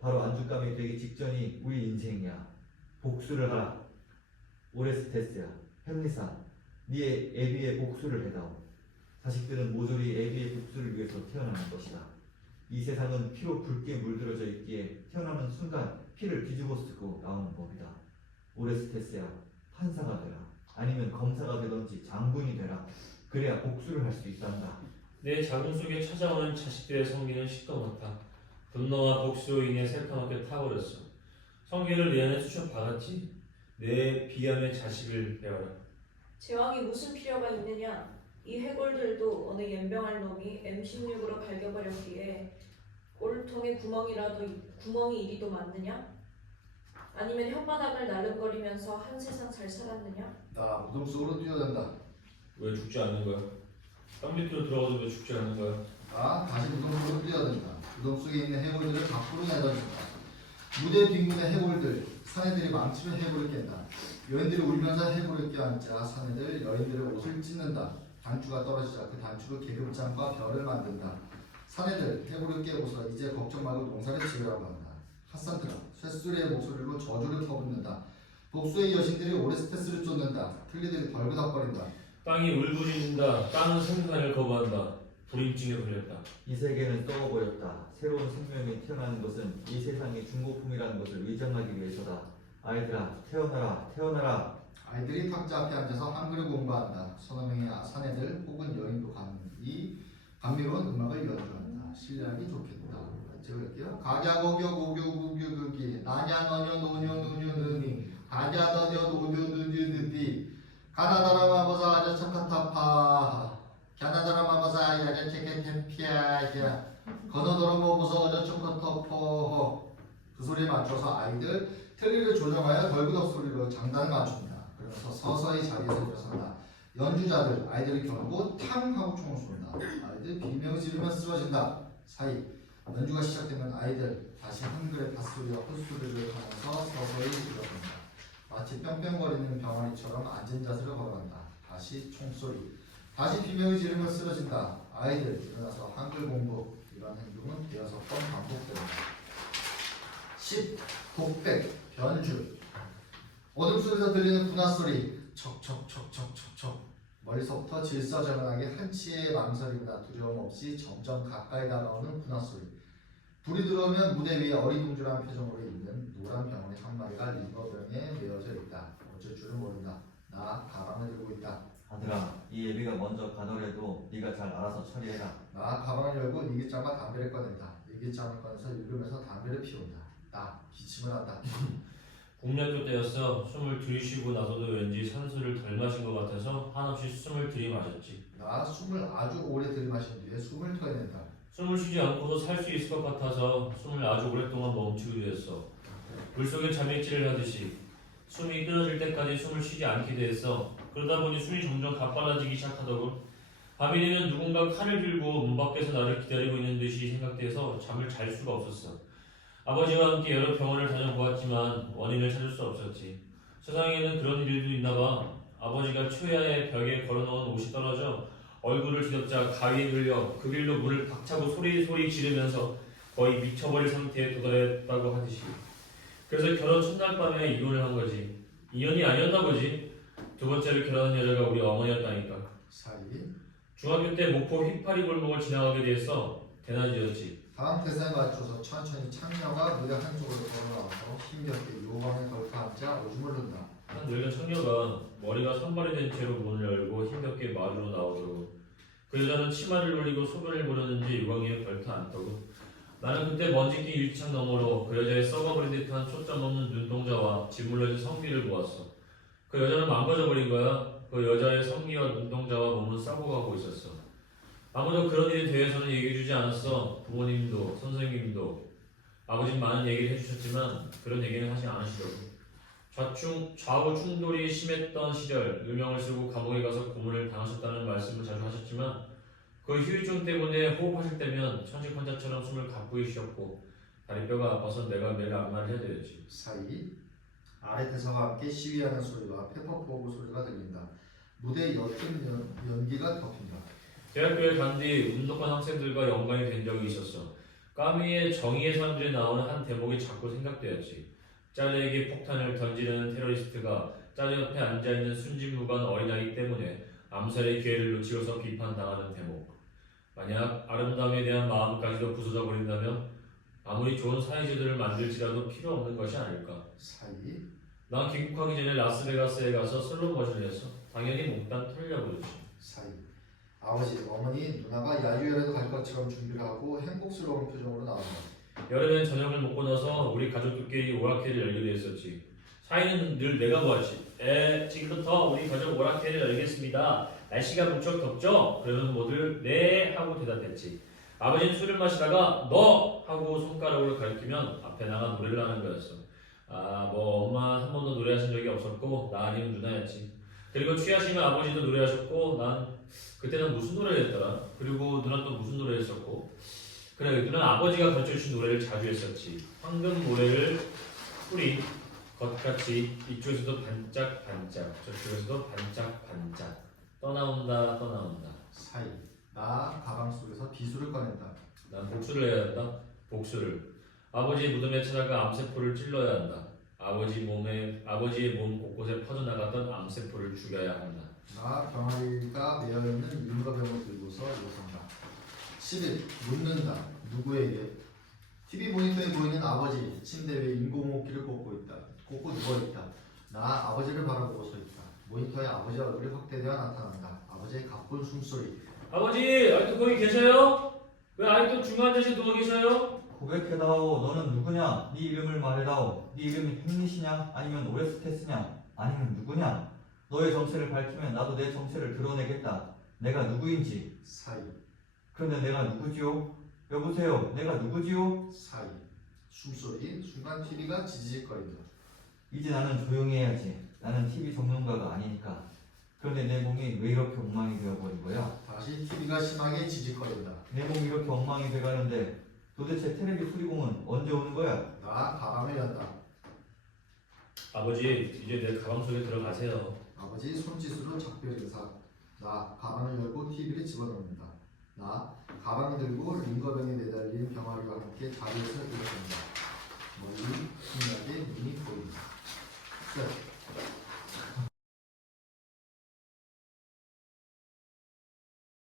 바로 안죽감이 되기 직전이 우리 인생이야. 복수를 하라. 오레스테스야, 햄리사, 네의 애비의 복수를 해다오. 자식들은 모조리 애비의 복수를 위해서 태어나는 것이다. 이 세상은 피로 붉게 물들어져 있기에 태어나는 순간 피를 뒤집어 쓰고 나오는 법이다. 오레스테스야, 판사가 되라. 아니면 검사가 되든지 장군이 되라. 그래야 복수를 할 수 있단다. 내 자궁 속에 찾아오는 자식들의 성기는 시꺼멓다. 분노와 복수로 인해 새까맣게 타버렸어. 성기를 내 안에 수쳐 박았지. 내 비염의 자식을 배워라. 제왕이 무슨 필요가 있느냐? 이 해골들도 어느 연병할 놈이 M16으로 갈겨버렸기에 꼴통에 구멍이 이리도 많느냐? 아니면 혓바닥을 날름거리면서 한 세상 잘 살았느냐? 나 무덤 속으로 뛰어든다. 왜 죽지 않는 거야? 땅 밑으로 들어가도 왜 죽지 않는 거야? 나 다시 무덤 속으로 뛰어든다. 무덤 속에 있는 해골들을 밖으로 내던진다. 무대 뒷문의 해골들, 사내들이 망치로 해골을 깬다. 여인들이 울면서 해골을 껴안자 사내들 여인들의 옷을 찢는다. 단추가 떨어지자 그 단추로 계급장과 별을 만든다. 사내들 해골을 깨고서 이제 걱정 말고 농사를 지으라고 한다. 핫산드라 쇳소리의 목소리로 저주를 퍼붓는다. 복수의 여신들이 오레스테스를 쫓는다. 틀니들이 덜그덕거린다. 땅이 울부짖는다. 땅은 생산을 거부한다. 불임증에 걸렸다. 이 세계는 썩어버렸다. 새로운 생명이 태어나는 것은 이 세상의 중고품이라는 것을 위장하기 위해서다. 아이들아, 태어나라, 태어나라. 아이들이 탁자 앞에 앉아서 한글을 공부한다. 서너 명의 사내들 혹은 여인도 감미로운 음악을 연주한다. 실력이 좋겠다. 제가 가자거겨 고교구규극이 나냐너녀 노녀누뉴느니 가자더녀 노녀누뉴느디 가나다라마버사 아자차카타파 갸나다라마버사 야자체케템피아야 건어더러모보서 어저초커터퍼 그 소리에 맞춰서 아이들 틀니를 조정하여 덜그덕 소리로 장단을 맞춘다. 그러면서 서서히 자리에서 일어선다. 연주자들 아이들을 겨누고 탕 하고 총을 쏜다. 아이들 비명을 지르며 쓰러진다. 사이 연주가 시작되면 아이들 다시 한글의 닷소리와 콧소리를 하면서 서서히 일어선다. 마치 뿅뿅거리는 병아리처럼 앉은 자세로 걸어간다. 다시 총소리. 다시 비명을 지르며 쓰러진다. 아이들 일어나서 한글 공부. 이러한 행동은 대여섯 번 반복됩니다. 10. 독백, 변주. 어둠 속에서 들리는 군화 소리, 척척척척척척. 멀리서부터 질서정연하게 한치의 망설임이나 두려움 없이 점점 가까이 다가오는 군화 소리. 불이 들어오면 무대 위에 어리둥절한 표정으로 있는 노란 병원의 한 마리가 링거병에 메어져 있다. 어쩔 줄은 모른다. 나 가방을 들고 있다. 아들아, 이 예비가 먼저 가더라도 네가 잘 알아서 처리해라. 나 가방을 열고 일기장과 담배를 꺼낸다. 일기장을 꺼내서 읽으면서 담배를 피운다. 나 기침을 한다. 국력도 때였어. 숨을 들이쉬고 나서도 왠지 산소를 덜 마신 것 같아서 한없이 숨을 들이마셨지. 나 숨을 아주 오래 들이마신 뒤에 숨을 토해낸다. 숨을 쉬지 않고도 살 수 있을 것 같아서 숨을 아주 오랫동안 멈추기도 했어. 물속에 잠입질을 하듯이 숨이 끊어질 때까지 숨을 쉬지 않기도 했어. 그러다 보니 숨이 점점 가빨라지기 시작하더군. 밤이 되면 누군가 칼을 들고 문 밖에서 나를 기다리고 있는 듯이 생각돼서 잠을 잘 수가 없었어. 아버지와 함께 여러 병원을 다녀보았지만 원인을 찾을 수 없었지. 세상에는 그런 일도 있나 봐. 아버지가 초야에 벽에 걸어놓은 옷이 떨어져 얼굴을 뒤덮자 가위에 걸려 그 길로 문을 박차고 소리 지르면서 거의 미쳐버릴 상태에 도달했다고 하듯이. 그래서 결혼 첫날 밤에 이혼을 한 거지. 이혼이 아니었나 보지. 두 번째로 결혼한 여자가 우리 어머니였다니까. 사이. 중학교 때 목포 휘파리 골목을 지나가게 돼서 대낮이었지. 다음 대사에 맞춰서 천천히 창녀가 무대 한쪽으로 걸어나와서 힘겹게 요방에 걸터 앉아 오줌을 눈다. 한 늙은 청녀가 머리가 산발이 된 채로 문을 열고 힘겹게 마루로 나오더라고. 그 여자는 치마를 올리고 소변을 보려는지 유광이에 별타 안 떠고. 나는 그때 먼지 낀 유리창 너머로 그 여자의 썩어버린 듯한 초점 없는 눈동자와 짓물러진 성기를 보았어. 그 여자는 망가져버린 거야. 그 여자의 성기와 눈동자와 몸은 썩어가고 있었어. 아무도 그런 일에 대해서는 얘기해주지 않았어. 부모님도 선생님도. 아버지는 많은 얘기를 해주셨지만 그런 얘기는 하지 않으시더라고. 좌우 충돌이 심했던 시절 유명을 쓰고 감옥에 가서 고문을 당하셨다는 말씀을 자주 하셨지만 그 후유증 때문에 호흡하실 때면 천식 환자처럼 숨을 가쁘게 쉬었고 다리뼈가 아파서 내가 매일 안마를 해야 되었지. 사이. 아래 대사와 함께 시위하는 소리와 페퍼포그 소리가 들린다. 무대에 옅은 연기가 덮인다. 대학교에 간 뒤 운동관 학생들과 연관이 된 적이 있었어. 까미의 정의의 사람들이 나오는 한 대목이 자꾸 생각되었지. 짜르에게 폭탄을 던지려는 테러리스트가 짜르 옆에 앉아있는 순진무관 어린아이 때문에 암살의 기회를 놓치고서 비판당하는 대목. 만약 아름다움에 대한 마음까지도 부서져 버린다면 아무리 좋은 사회제도를 만들지라도 필요 없는 것이 아닐까. 사이. 난 귀국하기 전에 라스베가스에 가서 슬롯 머신을 했어. 당연히 몽땅 털려고 그러지. 사이. 아버지, 어머니, 누나가 야유회라도 갈 것처럼 준비를 하고 행복스러운 표정으로 나온다. 여름엔 저녁을 먹고 나서 우리 가족들끼리 오락회를 열기로 했었지. 사이는 늘 내가 보았지. 지금부터 우리 가족 오락회를 열겠습니다. 날씨가 무척 덥죠? 그러면 모두 네 하고 대답했지. 아버지는 술을 마시다가 너 하고 손가락으로 가리키면 앞에 나가 노래를 하는 거였어. 뭐 엄마 한 번도 노래하신 적이 없었고 나 아니면 누나였지. 그리고 취하시면 아버지도 노래하셨고 난 그때는 무슨 노래를 했더라. 그리고 누나 또 무슨 노래 했었고. 그래, 누나는 아버지가 가르쳐주신 노래를 자주 했었지. 황금 모래를 뿌리 겉같이 이쪽에서도 반짝반짝 저쪽에서도 반짝반짝 떠나온다. 사이. 나 가방 속에서 비수를 꺼낸다. 난 복수를 해야 한다. 복수를. 아버지 무덤에 찾아가 암세포를 찔러야 한다. 아버지의 몸 곳곳에 퍼져나갔던 암세포를 죽여야 한다. 나 병아리가 메어있는 윤거병을 들고서 일어선다. 11. 묻는다. 누구에게? TV 모니터에 보이는 아버지 침대 위에 인공호흡기를 꽂고 누워있다. 나 아버지를 바라보고 서있다. 모니터에 아버지 얼굴이 확대되어 나타난다. 아버지의 가쁜 숨소리. 아버지, 아직도 거기 계셔요? 왜 아직도 중간 자세 누워 계셔요? 고백해다오. 너는 누구냐? 네 이름을 말해다오. 네 이름이 햄릿이냐? 아니면 오레스테스냐? 아니면 누구냐? 너의 정체를 밝히면 나도 내 정체를 드러내겠다. 내가 누구인지. 사이. 그런데 내가 누구지요? 여보세요. 내가 누구지요? 사이. 숨소리. 순간 TV가 지지직거린다. 이제 나는 조용히 해야지. 나는 TV 전문가가 아니니까. 그런데 내 몸이 왜 이렇게 엉망이 되어버린 거야? 다시 TV가 심하게 지직거린다. 내 몸이 이렇게 엉망이 돼가는데 도대체 테레비 수리공은 언제 오는 거야? 나 가방을 연다. 아버지, 이제 내 가방 속에 들어가세요. 아버지 손짓으로 작별 인사. 나 가방을 열고 TV를 집어넣는다. 나 가방 들고 링거병에 매달린 병아리와 함께 자리에서 일어섭니다. 멀리 희미하게 눈이 보입니다. 끝.